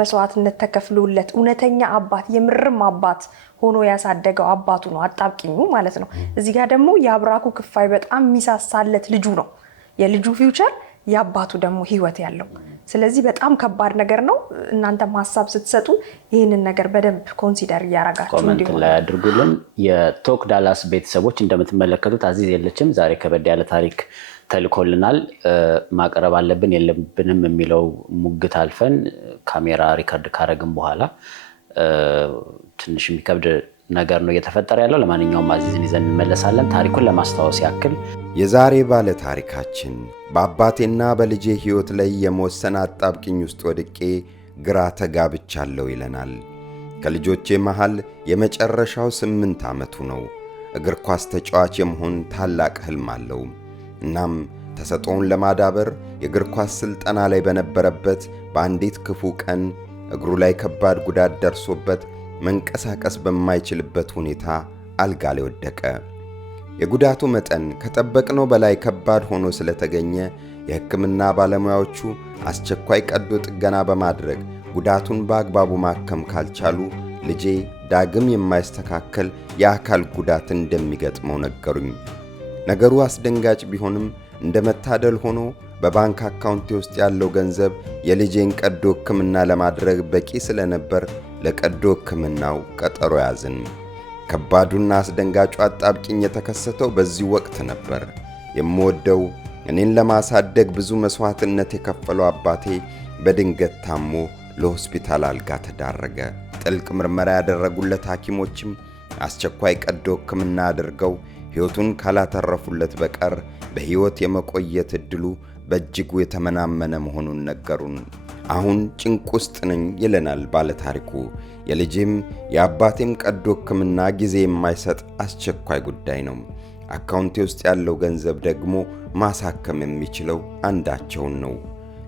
መስዋዕትነት ተከፍሎለት እውነተኛ አባት የምርም አባት ሆኖ ያሳደገው አባቱ ነው አጣብቂኙ ማለት ነው። እዚህ ጋር ደግሞ የአብራኩ ክፋይ በጣም የሚሳሳለት ልጁ ነው። የልጁ ፊውቸር የአባቱ ደግሞ ህይወት ያለው። ስለዚህ በጣም ከባድ ነገር ነው። እናንተም ሀሳብ ስትሰጡ ይህንን ነገር በደንብ ኮንሲደር እያረጋችሁ ኮሜንት ላይ አድርጉልን። የቶክ ዳላስ ቤተሰቦች እንደምትመለከቱት አዚዝ የለችም። ዛሬ ከበድ ያለ ታሪክ ተልኮልናል። ማቅረብ አለብን የለብንም የሚለው ሙግት አልፈን ካሜራ ሪከርድ ካረግን በኋላ ትንሽ የሚከብድ ነገር ነው እየተፈጠረ ያለው። ለማንኛውም አዚዝን ይዘን እንመለሳለን። ታሪኩን ለማስታወስ ያክል የዛሬ ባለ ታሪካችን በአባቴና በልጄ ህይወት ላይ የመወሰን አጣብቂኝ ውስጥ ወድቄ ግራ ተጋብቻለሁ ይለናል። ከልጆቼ መሃል የመጨረሻው 8 ዓመቱ ነው። እግር ኳስ ተጫዋች የመሆን ታላቅ ህልም አለው። እናም ተሰጥኦውን ለማዳበር የእግር ኳስ ስልጠና ላይ በነበረበት በአንዲት ክፉ ቀን እግሩ ላይ ከባድ ጉዳት ደርሶበት መንቀሳቀስ በማይችልበት ሁኔታ አልጋ ላይ ወደቀ። የጉዳቱ መጠን ከጠበቅነው በላይ ከባድ ሆኖ ስለተገኘ የሕክምና ባለሙያዎቹ አስቸኳይ ቀዶ ጥገና በማድረግ ጉዳቱን በአግባቡ ማከም ካልቻሉ ልጄ ዳግም የማይስተካከል የአካል ጉዳት እንደሚገጥመው ነገሩኝ። ነገሩ አስደንጋጭ ቢሆንም እንደመታደል ሆኖ በባንክ አካውንቴ ውስጥ ያለው ገንዘብ የልጄን ቀዶ ሕክምና ለማድረግ በቂ ስለነበር ለቀዶ ሕክምናው ቀጠሮ ያዝን። ከባዱና አስደንጋጩ አጣብቂኝ የተከሰተው በዚህ ወቅት ነበር። የምወደው እኔን ለማሳደግ ብዙ መስዋዕትነት የከፈለው አባቴ በድንገት ታሞ ለሆስፒታል አልጋ ተዳረገ። ጥልቅ ምርመራ ያደረጉለት ሐኪሞችም አስቸኳይ ቀዶ ሕክምና አድርገው ሕይወቱን ካላተረፉለት በቀር በሕይወት የመቆየት ዕድሉ በእጅጉ የተመናመነ መሆኑን ነገሩን። አሁን ጭንቅ ውስጥ ነኝ ይለናል ባለ ታሪኩ። የልጄም የአባቴም ቀዶ ሕክምና ጊዜ የማይሰጥ አስቸኳይ ጉዳይ ነው። አካውንቴ ውስጥ ያለው ገንዘብ ደግሞ ማሳከም የሚችለው አንዳቸውን ነው።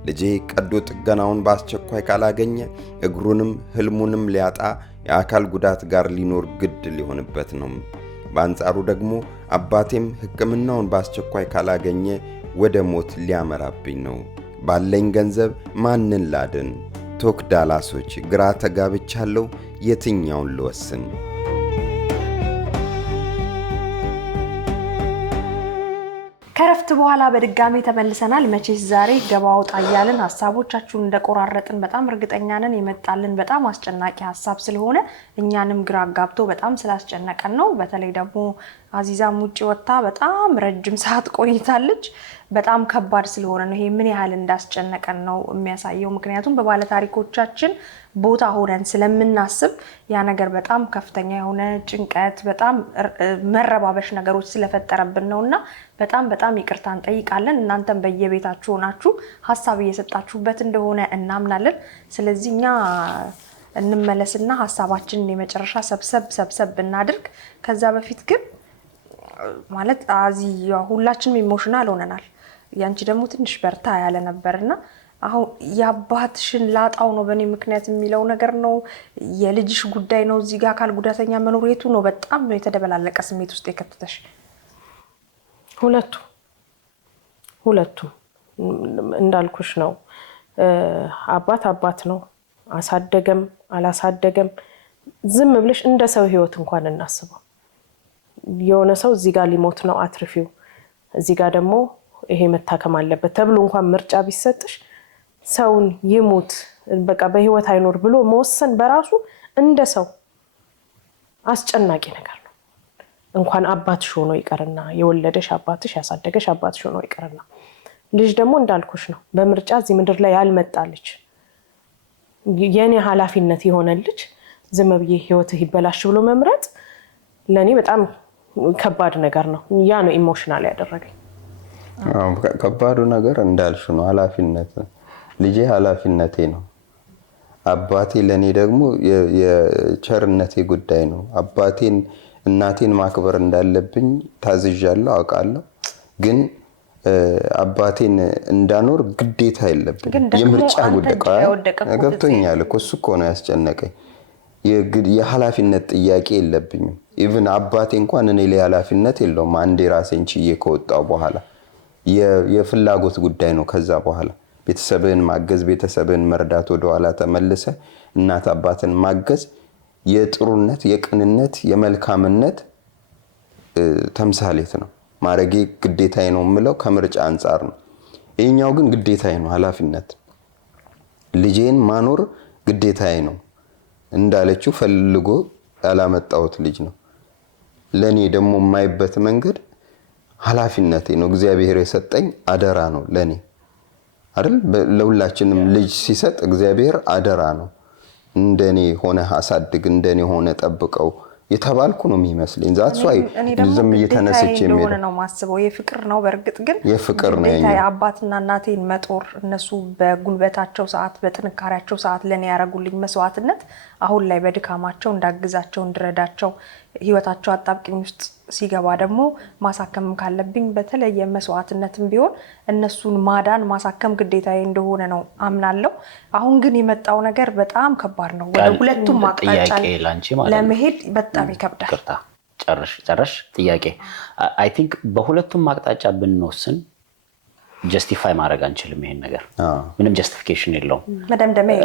ልጄ ቀዶ ጥገናውን በአስቸኳይ ካላገኘ እግሩንም ህልሙንም ሊያጣ የአካል ጉዳት ጋር ሊኖር ግድ ሊሆንበት ነው። በአንጻሩ ደግሞ አባቴም ሕክምናውን በአስቸኳይ ካላገኘ ወደ ሞት ሊያመራብኝ ነው። ባለኝ ገንዘብ ማንን ላድን? ቶክ ዳላሶች ግራ ተጋብቻለሁ። የትኛውን ልወስን? ከረፍት በኋላ በድጋሚ ተመልሰናል። መቼስ ዛሬ ገባ ወጣ እያልን ሐሳቦቻችሁን እንደቆራረጥን በጣም እርግጠኛ ነን። የመጣልን በጣም አስጨናቂ ሐሳብ ስለሆነ እኛንም ግራ አጋብቶ በጣም ስላስጨነቀን ነው። በተለይ ደግሞ አዚዛም ውጪ ወጣ በጣም ረጅም ሰዓት ቆይታለች። በጣም ከባድ ስለሆነ ነው። ይሄ ምን ያህል እንዳስጨነቀን ነው የሚያሳየው። ምክንያቱም በባለ ታሪኮቻችን ቦታ ሆነን ስለምናስብ ያ ነገር በጣም ከፍተኛ የሆነ ጭንቀት በጣም መረባበሽ ነገሮች ስለፈጠረብን ነውና በጣም ይቅርታ እንጠይቃለን። እናንተም በየቤታችሁ ሆናችሁ ሐሳብ እየሰጣችሁበት እንደሆነ እናምናለን። ስለዚህ እኛ እንመለስና ሐሳባችንን የመጨረሻ ሰብሰብ እናድርግ። ከዛ በፊት ግን ማለት ሁላችንም ኢሞሽናል ሆነናል። ያንቺ ደግሞ ትንሽ በርታ ያለ ነበርና አሁን ያባትሽን ላጣው ነው በእኔ ምክንያት የሚለው ነገር ነው የልጅሽ ጉዳይ ነው እዚህ ጋር አካል ጉዳተኛ መኖሬቱ ነው በጣም የተደበላለቀ ስሜት ውስጥ የከተተሽ? ሁለቱ እንዳልኩሽ ነው። አባት ነው። አሳደገም አላሳደገም ዝም ብለሽ እንደ ሰው ህይወት እንኳን እናስበው። የሆነ ሰው እዚህ ጋር ሊሞት ነው አትርፊው፣ እዚህ ጋር ደግሞ ይሄ መታከም አለበት ተብሎ እንኳን ምርጫ ቢሰጥሽ ሰውን ይሙት በቃ በህይወት አይኖር ብሎ መወሰን በራሱ እንደ ሰው አስጨናቂ ነገር ነው። እንኳን አባትሽ ሆኖ ይቀርና የወለደሽ አባትሽ ያሳደገሽ አባትሽ ሆኖ ይቀርና ልጅ ደግሞ እንዳልኩሽ ነው በምርጫ እዚህ ምድር ላይ ያልመጣልሽ የኔ ኃላፊነት የሆነልሽ ዝም ብዬ ህይወትህ ይበላሽ ብሎ መምረጥ ለኔ በጣም ከባድ ነገር ነው። ያ ነው ኢሞሽናል ያደረገኝ። ከባዱ ነገር እንዳልሽ ነው፣ ኃላፊነት። ልጄ ኃላፊነቴ ነው። አባቴ ለኔ ደግሞ የቸርነቴ ጉዳይ ነው። አባቴን እናቴን ማክበር እንዳለብኝ ታዝዣለሁ፣ አውቃለሁ። ግን አባቴን እንዳኖር ግዴታ የለብኝ። የምርጫ ጉዳይ ገብቶኛል እኮ እሱ እኮ ነው ያስጨነቀኝ። የኃላፊነት ጥያቄ የለብኝም። ኢቭን አባቴ እንኳን እኔ ላይ ኃላፊነት የለውም። አንዴ ራሴን ችዬ ከወጣው በኋላ የፍላጎት ጉዳይ ነው። ከዛ በኋላ ቤተሰብን ማገዝ፣ ቤተሰብን መርዳት፣ ወደኋላ ተመልሰ እናት አባትን ማገዝ የጥሩነት፣ የቅንነት፣ የመልካምነት ተምሳሌት ነው። ማረጌ ግዴታዬ ነው የምለው ከምርጫ አንጻር ነው። ይሄኛው ግን ግዴታዬ ነው፣ ኃላፊነት። ልጄን ማኖር ግዴታዬ ነው። እንዳለችው ፈልጎ ያላመጣሁት ልጅ ነው። ለኔ ደግሞ የማይበት መንገድ ኃላፊነቴ ነው። እግዚአብሔር የሰጠኝ አደራ ነው ለኔ አይደል? ለሁላችንም ልጅ ሲሰጥ እግዚአብሔር አደራ ነው። እንደኔ ሆነ አሳድግ፣ እንደኔ ሆነ ጠብቀው የተባልኩ ነው የሚመስለኝ። ዛት ሷይ ዝም እየተነስቼ የሚሄድ ነው ማስበው የፍቅር ነው። በእርግጥ ግን የፍቅር ነው የአባትና እናቴን መጦር፣ እነሱ በጉልበታቸው ሰዓት በጥንካሬያቸው ሰዓት ለኔ ያረጉልኝ መስዋዕትነት አሁን ላይ በድካማቸው እንዳግዛቸው እንድረዳቸው ህይወታቸው አጣብቂኝ ውስጥ ሲገባ ደግሞ ማሳከም ካለብኝ በተለየ መስዋዕትነትም ቢሆን እነሱን ማዳን ማሳከም ግዴታዬ እንደሆነ ነው አምናለሁ። አሁን ግን የመጣው ነገር በጣም ከባድ ነው። ወደ ሁለቱም አቅጣጫ ለመሄድ በጣም ይከብዳል። ጨርሽ ጥያቄ አይ ቲንክ በሁለቱም አቅጣጫ ብንወስን ጀስቲፋይ ማድረግ አንችልም። ይሄን ነገር ምንም ጀስቲፊኬሽን የለውም፣ መደምደሚያ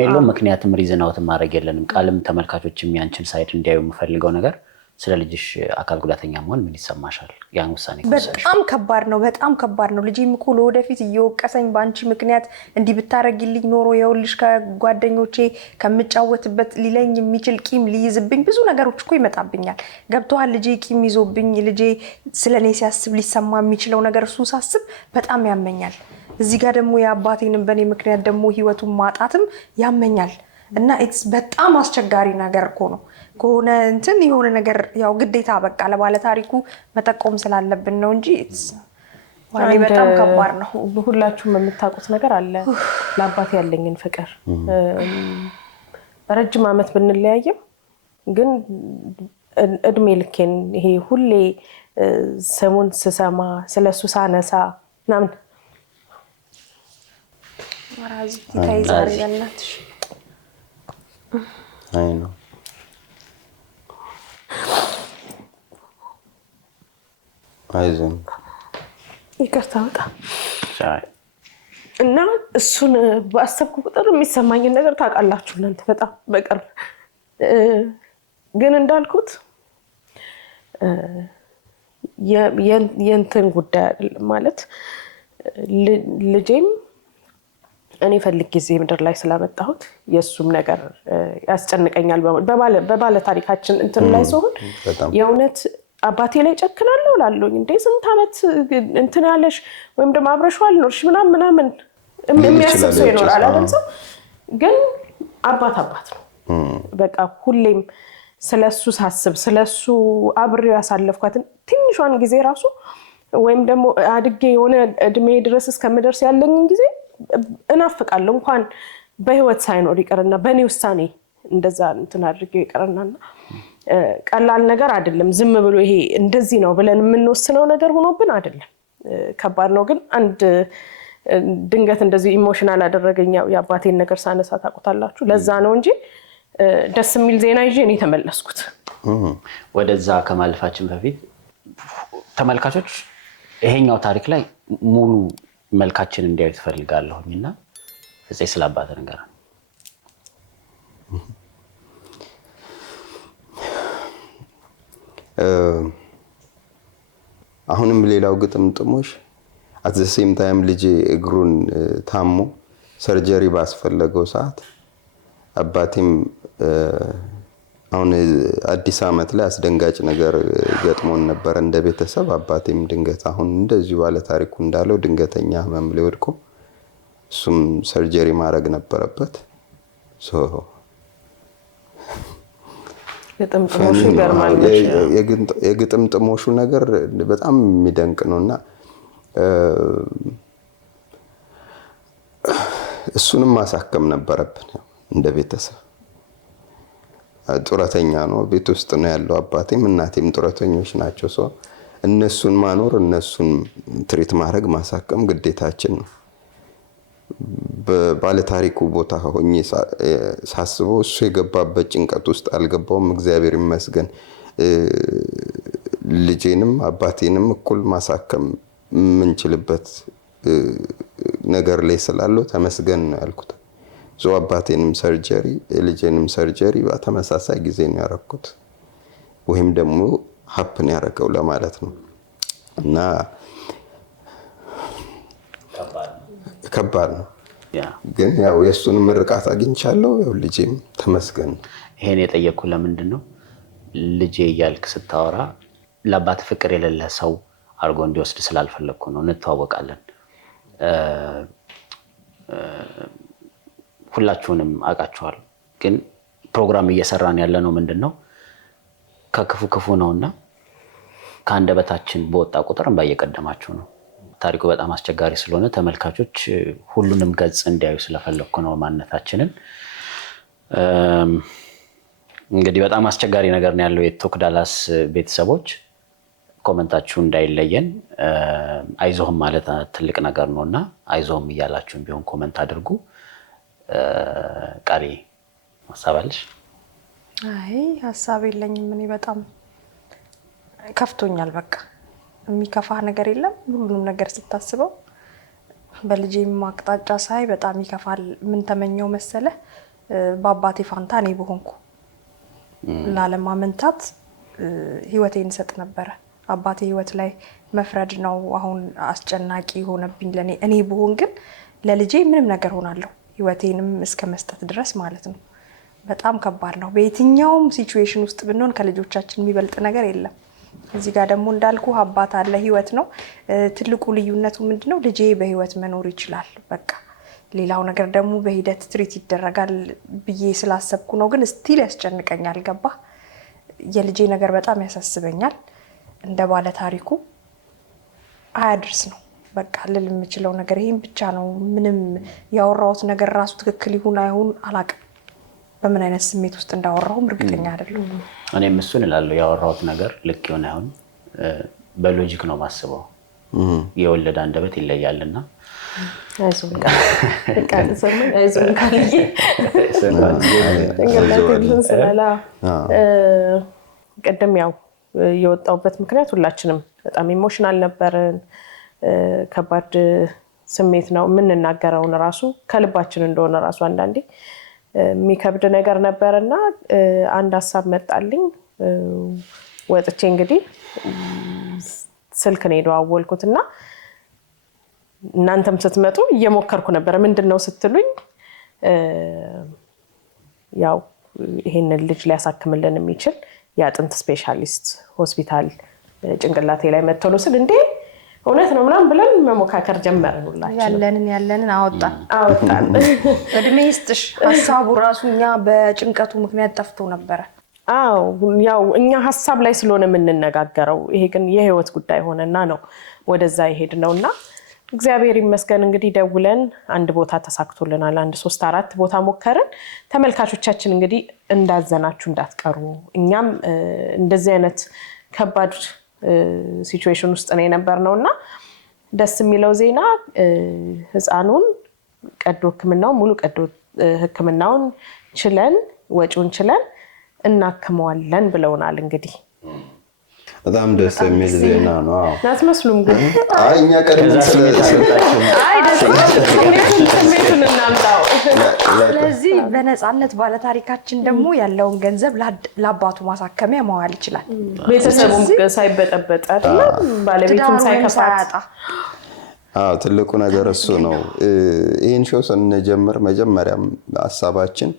የለውም። ምክንያቱም ሪዝን አውት ማድረግ የለንም። ቃልም ተመልካቾችም ያንቺን ሳይድ እንዲያዩ የምፈልገው ነገር ስለ ልጅሽ አካል ጉዳተኛ መሆን ምን ይሰማሻል? ያን ውሳኔ በጣም ከባድ ነው፣ በጣም ከባድ ነው። ልጄም እኮ ለወደፊት እየወቀሰኝ በአንቺ ምክንያት እንዲህ ብታረጊልኝ ኖሮ የውልሽ ከጓደኞቼ ከምጫወትበት ሊለኝ የሚችል ቂም ሊይዝብኝ ብዙ ነገሮች እኮ ይመጣብኛል። ገብቶሃል? ልጄ ቂም ይዞብኝ ልጄ ስለኔ ሲያስብ ሊሰማ የሚችለው ነገር እሱ ሳስብ በጣም ያመኛል። እዚህ ጋር ደግሞ የአባቴንም በኔ ምክንያት ደግሞ ህይወቱን ማጣትም ያመኛል እና በጣም አስቸጋሪ ነገር እኮ ነው። ከሆነ እንትን የሆነ ነገር ያው ግዴታ በቃ ለባለ ታሪኩ መጠቆም ስላለብን ነው እንጂ በጣም ከባድ ነው። ሁላችሁም የምታውቁት ነገር አለ። ለአባቴ ያለኝን ፍቅር ረጅም ዓመት ብንለያየም ግን እድሜ ልኬን ይሄ ሁሌ ስሙን ስሰማ ስለሱ ሳነሳ ምናምን ማራዚ ታይዛሪ ያላትሽ አይ ነው አይዞን ይቅርታ በጣም እና እሱን በአሰብኩ ቁጥር የሚሰማኝን ነገር ታውቃላችሁ እናንተ በጣም በቅርብ። ግን እንዳልኩት የእንትን ጉዳይ አይደለም ማለት ልጄም እኔ ፈልግ ጊዜ ምድር ላይ ስላመጣሁት የእሱም ነገር ያስጨንቀኛል። በባለ ታሪካችን እንትን ላይ ሲሆን የእውነት አባቴ ላይ ጨክናለሁ ላለኝ እንዴ ስንት ዓመት እንትን ያለሽ ወይም ደግሞ አብረሽዋል ኖርሽ ምናምን የሚያስብ ሰው ይኖራል አይደል? ሰው ግን አባት ነው በቃ። ሁሌም ስለሱ ሳስብ ስለሱ አብሬው ያሳለፍኳትን ትንሿን ጊዜ ራሱ ወይም ደግሞ አድጌ የሆነ እድሜ ድረስ እስከምደርስ ያለኝን ጊዜ እናፍቃለሁ። እንኳን በህይወት ሳይኖር ይቀርና በእኔ ውሳኔ እንደዛ እንትን አድርጌው ይቀርና ቀላል ነገር አይደለም። ዝም ብሎ ይሄ እንደዚህ ነው ብለን የምንወስነው ነገር ሆኖብን አይደለም። ከባድ ነው። ግን አንድ ድንገት እንደዚህ ኢሞሽናል አደረገኛው የአባቴን ነገር ሳነሳ ታውቁታላችሁ። ለዛ ነው እንጂ ደስ የሚል ዜና ይዤ እኔ ተመለስኩት። ወደዛ ከማለፋችን በፊት ተመልካቾች ይሄኛው ታሪክ ላይ ሙሉ መልካችን እንዲያዩ ትፈልጋለሁኝና ፍፄ ስለ አባቴ ነገር አሁንም ሌላው ግጥምጥሞሽ at the same time ልጄ እግሩን ታሞ ሰርጀሪ ባስፈለገው ሰዓት አባቴም አሁን አዲስ ዓመት ላይ አስደንጋጭ ነገር ገጥሞን ነበር እንደ ቤተሰብ። አባቴም ድንገት አሁን እንደዚህ ባለ ታሪኩ እንዳለው ድንገተኛ ህመም ላይ ወድቆ እሱም ሰርጀሪ ማድረግ ነበረበት። የጥምጥሞሹ ይገርማል። የግጥምጥሞሹ ነገር በጣም የሚደንቅ ነውና እሱንም ማሳከም ነበረብን እንደ ቤተሰብ። ጡረተኛ ነው፣ ቤት ውስጥ ነው ያለው። አባቴም እናቴም ጡረተኞች ናቸው። ሰው እነሱን ማኖር፣ እነሱን ትሪት ማድረግ፣ ማሳከም ግዴታችን ነው። በባለታሪኩ ቦታ ሆኜ ሳስበው እሱ የገባበት ጭንቀት ውስጥ አልገባውም። እግዚአብሔር ይመስገን ልጄንም አባቴንም እኩል ማሳከም የምንችልበት ነገር ላይ ስላለው ተመስገን ነው ያልኩት። አባቴንም ሰርጀሪ ልጄንም ሰርጀሪ በተመሳሳይ ጊዜ ነው ያደረኩት፣ ወይም ደግሞ ሀፕን ያደረገው ለማለት ነው። እና ከባድ ነው፣ ግን ያው የእሱን ምርቃት አግኝቻለሁ። ያው ልጄም ተመስገን። ይሄን የጠየቅኩ ለምንድን ነው ልጄ እያልክ ስታወራ ለአባት ፍቅር የሌለ ሰው አድርጎ እንዲወስድ ስላልፈለግኩ ነው። እንተዋወቃለን፣ ሁላችሁንም አውቃችኋለሁ። ግን ፕሮግራም እየሰራን ያለ ነው ምንድን ነው ከክፉ ክፉ ነውና ከአንደበታችን በወጣ ቁጥር እንባ እየቀደማችሁ ነው። ታሪኩ በጣም አስቸጋሪ ስለሆነ ተመልካቾች ሁሉንም ገጽ እንዲያዩ ስለፈለግኩ ነው ማንነታችንን። እንግዲህ በጣም አስቸጋሪ ነገር ነው ያለው። የቶክ ዳላስ ቤተሰቦች ኮመንታችሁ እንዳይለየን። አይዞህም ማለት ትልቅ ነገር ነውና አይዞህም እያላችሁም ቢሆን ኮመንት አድርጉ። ቃሪ ሀሳብ አለሽ? አይ ሀሳብ የለኝም። እኔ በጣም ከፍቶኛል። በቃ የሚከፋ ነገር የለም። ሁሉንም ነገር ስታስበው በልጄም አቅጣጫ ሳይ በጣም ይከፋል። ምን ተመኘው መሰለ በአባቴ ፋንታ እኔ በሆንኩ ላለማመንታት ህይወቴን ሰጥ ነበረ። አባቴ ህይወት ላይ መፍረድ ነው አሁን አስጨናቂ ሆነብኝ ለኔ። እኔ በሆን ግን ለልጄ ምንም ነገር ሆናለሁ፣ ህይወቴንም እስከ መስጠት ድረስ ማለት ነው። በጣም ከባድ ነው። በየትኛውም ሲቹዌሽን ውስጥ ብንሆን ከልጆቻችን የሚበልጥ ነገር የለም። እዚህ ጋር ደግሞ እንዳልኩ አባት አለ፣ ህይወት ነው። ትልቁ ልዩነቱ ምንድነው? ልጄ በህይወት መኖር ይችላል። በቃ ሌላው ነገር ደግሞ በሂደት ትሪት ይደረጋል ብዬ ስላሰብኩ ነው። ግን ስቲል ያስጨንቀኛል። ገባ? የልጄ ነገር በጣም ያሳስበኛል። እንደ ባለ ታሪኩ አያድርስ ነው በቃ ልል የምችለው ነገር ይሄን ብቻ ነው። ምንም ያወራሁት ነገር ራሱ ትክክል ይሁን አይሁን አላውቅም። በምን አይነት ስሜት ውስጥ እንዳወራሁም እርግጠኛ አይደለሁም። እኔም እሱን እላለሁ። ያወራሁት ነገር ልክ ይሁን አይሁን በሎጂክ ነው ማስበው። የወለደ አንደበት ይለያልና አይዞን ካልዬ ቅድም ያው የወጣውበት ምክንያት ሁላችንም በጣም ኢሞሽናል ነበርን። ከባድ ስሜት ነው የምንናገረውን ራሱ ከልባችን እንደሆነ ራሱ አንዳንዴ የሚከብድ ነገር ነበርና አንድ ሀሳብ መጣልኝ። ወጥቼ እንግዲህ ስልክ ነው የደዋወልኩትና እናንተም ስትመጡ እየሞከርኩ ነበር። ምንድነው ስትሉኝ ያው ይሄንን ልጅ ሊያሳክምልን የሚችል የአጥንት ስፔሻሊስት ሆስፒታል ጭንቅላቴ ላይ መጥተው ስል እንዴ እውነት ነው ምናምን ብለን መሞካከር ጀመርን። ሁላችን ያለንን አወጣን። እድሜ ይስጥሽ። ሀሳቡ ራሱ እኛ በጭንቀቱ ምክንያት ጠፍቶ ነበረ። አዎ ያው እኛ ሀሳብ ላይ ስለሆነ የምንነጋገረው፣ ይሄ ግን የህይወት ጉዳይ ሆነና ነው ወደዛ የሄድነውና እግዚአብሔር ይመስገን እንግዲህ ደውለን አንድ ቦታ ተሳክቶልናል። 3-4 ቦታ ሞከርን። ተመልካቾቻችን እንግዲህ እንዳዘናችሁ እንዳትቀሩ። እኛም እንደዚህ አይነት ከባድ ሲቹዌሽን ውስጥ ነው የነበርነውና ደስ የሚለው ዜና ህፃኑን ቀዶ ህክምናውን ሙሉ ቀዶ ህክምናውን ችለን ወጪውን ችለን እናክመዋለን ብለውናል። እንግዲህ በጣም ደስ የሚል ዜና ነው። ናትመስሉም ግን እኛ ቀድመን ስሜቱን እናምጣው። ስለዚህ በነፃነት ባለታሪካችን ደግሞ ያለውን ገንዘብ ለአባቱ ማሳከሚያ መዋል ይችላል። ቤተሰቡም ሳይበጠበጥ አይደለም፣ ባለቤቱም ሳይከፋት። ትልቁ ነገር እሱ ነው። ይህን ሾው ስንጀምር መጀመሪያም ሀሳባችን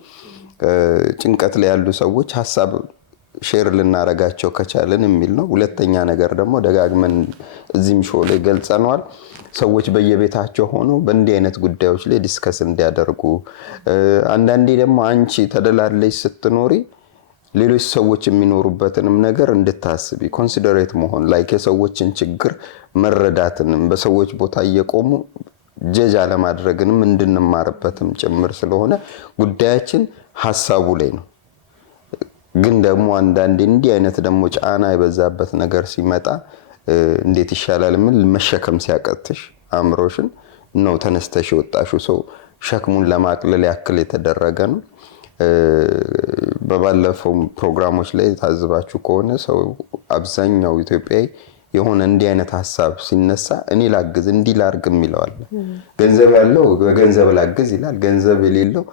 ጭንቀት ላይ ያሉ ሰዎች ሀሳብ ሼር ልናረጋቸው ከቻለን የሚል ነው። ሁለተኛ ነገር ደግሞ ደጋግመን እዚህም ሾው ላይ ገልጸነዋል። ሰዎች በየቤታቸው ሆነው በእንዲህ አይነት ጉዳዮች ላይ ዲስከስ እንዲያደርጉ፣ አንዳንዴ ደግሞ አንቺ ተደላለች ስትኖሪ ሌሎች ሰዎች የሚኖሩበትንም ነገር እንድታስቢ ኮንሲደሬት መሆን ላይክ የሰዎችን ችግር መረዳትንም በሰዎች ቦታ እየቆሙ ጀጅ አለማድረግንም እንድንማርበትም ጭምር ስለሆነ ጉዳያችን ሐሳቡ ላይ ነው። ግን ደግሞ አንዳንዴ እንዲህ አይነት ደግሞ ጫና የበዛበት ነገር ሲመጣ እንዴት ይሻላል ምን መሸከም ሲያቀትሽ አእምሮሽን ነው ተነስተሽ ወጣሽው ሰው ሸክሙን ለማቅለል ያክል የተደረገ ነው። በባለፈው ፕሮግራሞች ላይ ታዝባችሁ ከሆነ ሰው አብዛኛው ኢትዮጵያዊ የሆነ እንዲህ አይነት ሐሳብ ሲነሳ እኔ ላግዝ እንዲህ ላርግም ይለዋል። ገንዘብ ያለው በገንዘብ ላግዝ ይላል። ገንዘብ የሌለው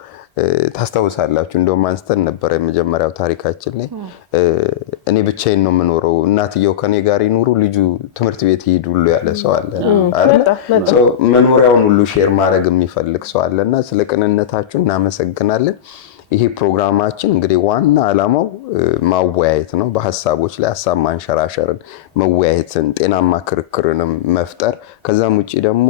ታስታውሳላችሁ እንደውም አንስተን ነበር የመጀመሪያው ታሪካችን ላይ እኔ ብቻዬን ነው የምኖረው እናትየው ከኔ ጋር ይኑሩ ልጁ ትምህርት ቤት ይሄድ ሁሉ ያለ ሰው አለ አይደል? መኖሪያውን ሁሉ ሼር ማድረግ የሚፈልግ ሰው አለና ስለ ቅንነታችሁ እናመሰግናለን። ይሄ ፕሮግራማችን እንግዲህ ዋና ዓላማው ማወያየት ነው። በሐሳቦች ላይ ሐሳብ ማንሸራሸርን መወያየትን ጤናማ ክርክርንም መፍጠር ከዛም ውጪ ደግሞ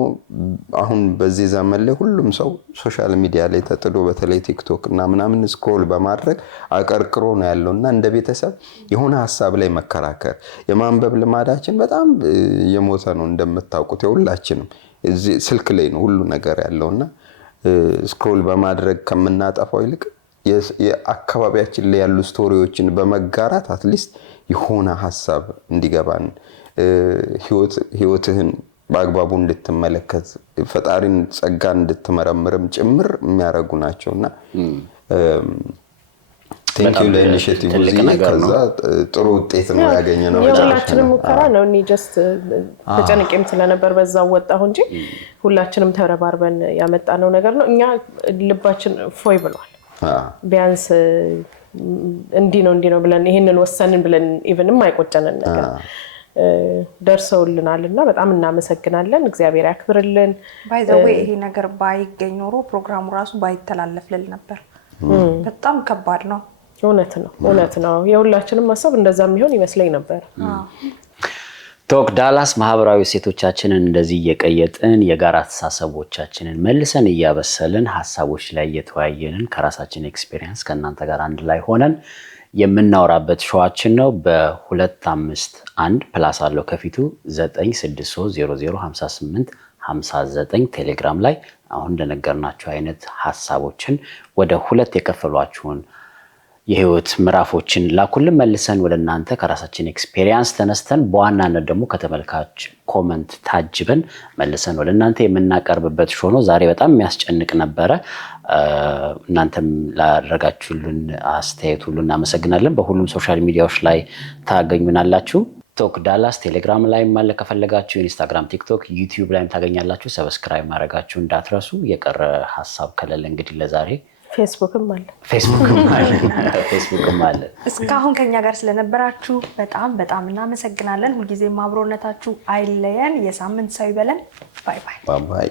አሁን በዚህ ዘመን ላይ ሁሉም ሰው ሶሻል ሚዲያ ላይ ተጥዶ በተለይ ቲክቶክ እና ምናምን ስክሮል በማድረግ አቀርቅሮ ነው ያለውና እንደ ቤተሰብ የሆነ ሐሳብ ላይ መከራከር የማንበብ ልማዳችን በጣም የሞተ ነው እንደምታውቁት የሁላችንም እዚህ ስልክ ላይ ነው ሁሉ ነገር ያለውና ስክሮል በማድረግ ከምናጠፋው ይልቅ የአካባቢያችን ላይ ያሉ ስቶሪዎችን በመጋራት አትሊስት የሆነ ሐሳብ እንዲገባን ህይወትህን በአግባቡ እንድትመለከት ፈጣሪን ጸጋን እንድትመረምርም ጭምር የሚያረጉ ናቸውና ቴንክ ዩ ለኢኒሺየቲቭ ከዛ ጥሩ ውጤት ነው ያገኘነው። ሁላችንም ሙከራ ነው እኔ ጀስት ተጨንቄም ስለነበር በዛው ወጣሁ እንጂ ሁላችንም ተረባርበን ያመጣነው ነገር ነው። እኛ ልባችን ፎይ ብሏል። ቢያንስ እንዲህ ነው ብለን ይሄንን ወሰንን ብለን ኢቭንም አይቆጨንን ነገር ደርሰውልናልና በጣም እናመሰግናለን። እግዚአብሔር ያክብርልን። ባይ ዘ ዌይ ይሄ ነገር ባይገኝ ኖሮ ፕሮግራሙ ራሱ ባይተላለፍልን ነበር። በጣም ከባድ ነው። እውነት ነው። የሁላችንም ሐሳብ እንደዛም ቢሆን ይመስለኝ ነበር። ቶክ ዳላስ ማህበራዊ ሴቶቻችንን እንደዚህ እየቀየጥን የጋራ ተሳሰቦቻችንን መልሰን እያበሰልን ሐሳቦች ላይ እየተወያየንን ከራሳችን ኤክስፒሪየንስ ከእናንተ ጋር አንድ ላይ ሆነን የምናወራበት ሾዋችን ነው። በ251 ፕላስ አለው ከፊቱ 963005859 ቴሌግራም ላይ አሁን እንደነገርናችሁ አይነት ሐሳቦችን ወደ ሁለት የከፈሏችሁን የህይወት ምዕራፎችን ላኩልን መልሰን ወደ እናንተ ከራሳችን ኤክስፒሪየንስ ተነስተን በዋናነት ደግሞ ከተመልካች ኮሜንት ታጅበን መልሰን ወደ እናንተ የምናቀርብበት ሾው ነው። ዛሬ በጣም የሚያስጨንቅ ነበረ። እናንተም ላደረጋችሁልን አስተያየት ሁሉ እናመሰግናለን። በሁሉም ሶሻል ሚዲያዎች ላይ ታገኙናላችሁ። ቶክ ዳላስ ቴሌግራም ላይ ማለ ከፈለጋችሁ ኢንስታግራም፣ ቲክቶክ፣ ዩቲዩብ ላይም ታገኛላችሁ። ሰብስክራይብ ማድረጋችሁ እንዳትረሱ። የቀረ ሐሳብ ከሌለ እንግዲህ ለዛሬ ፌስቡክም አለ። እስካሁን ከኛ ጋር ስለነበራችሁ በጣም እናመሰግናለን። ሁልጊዜም አብሮነታችሁ አይለየን። የሳምንት ሰው ይበለን። ባይ ባይ።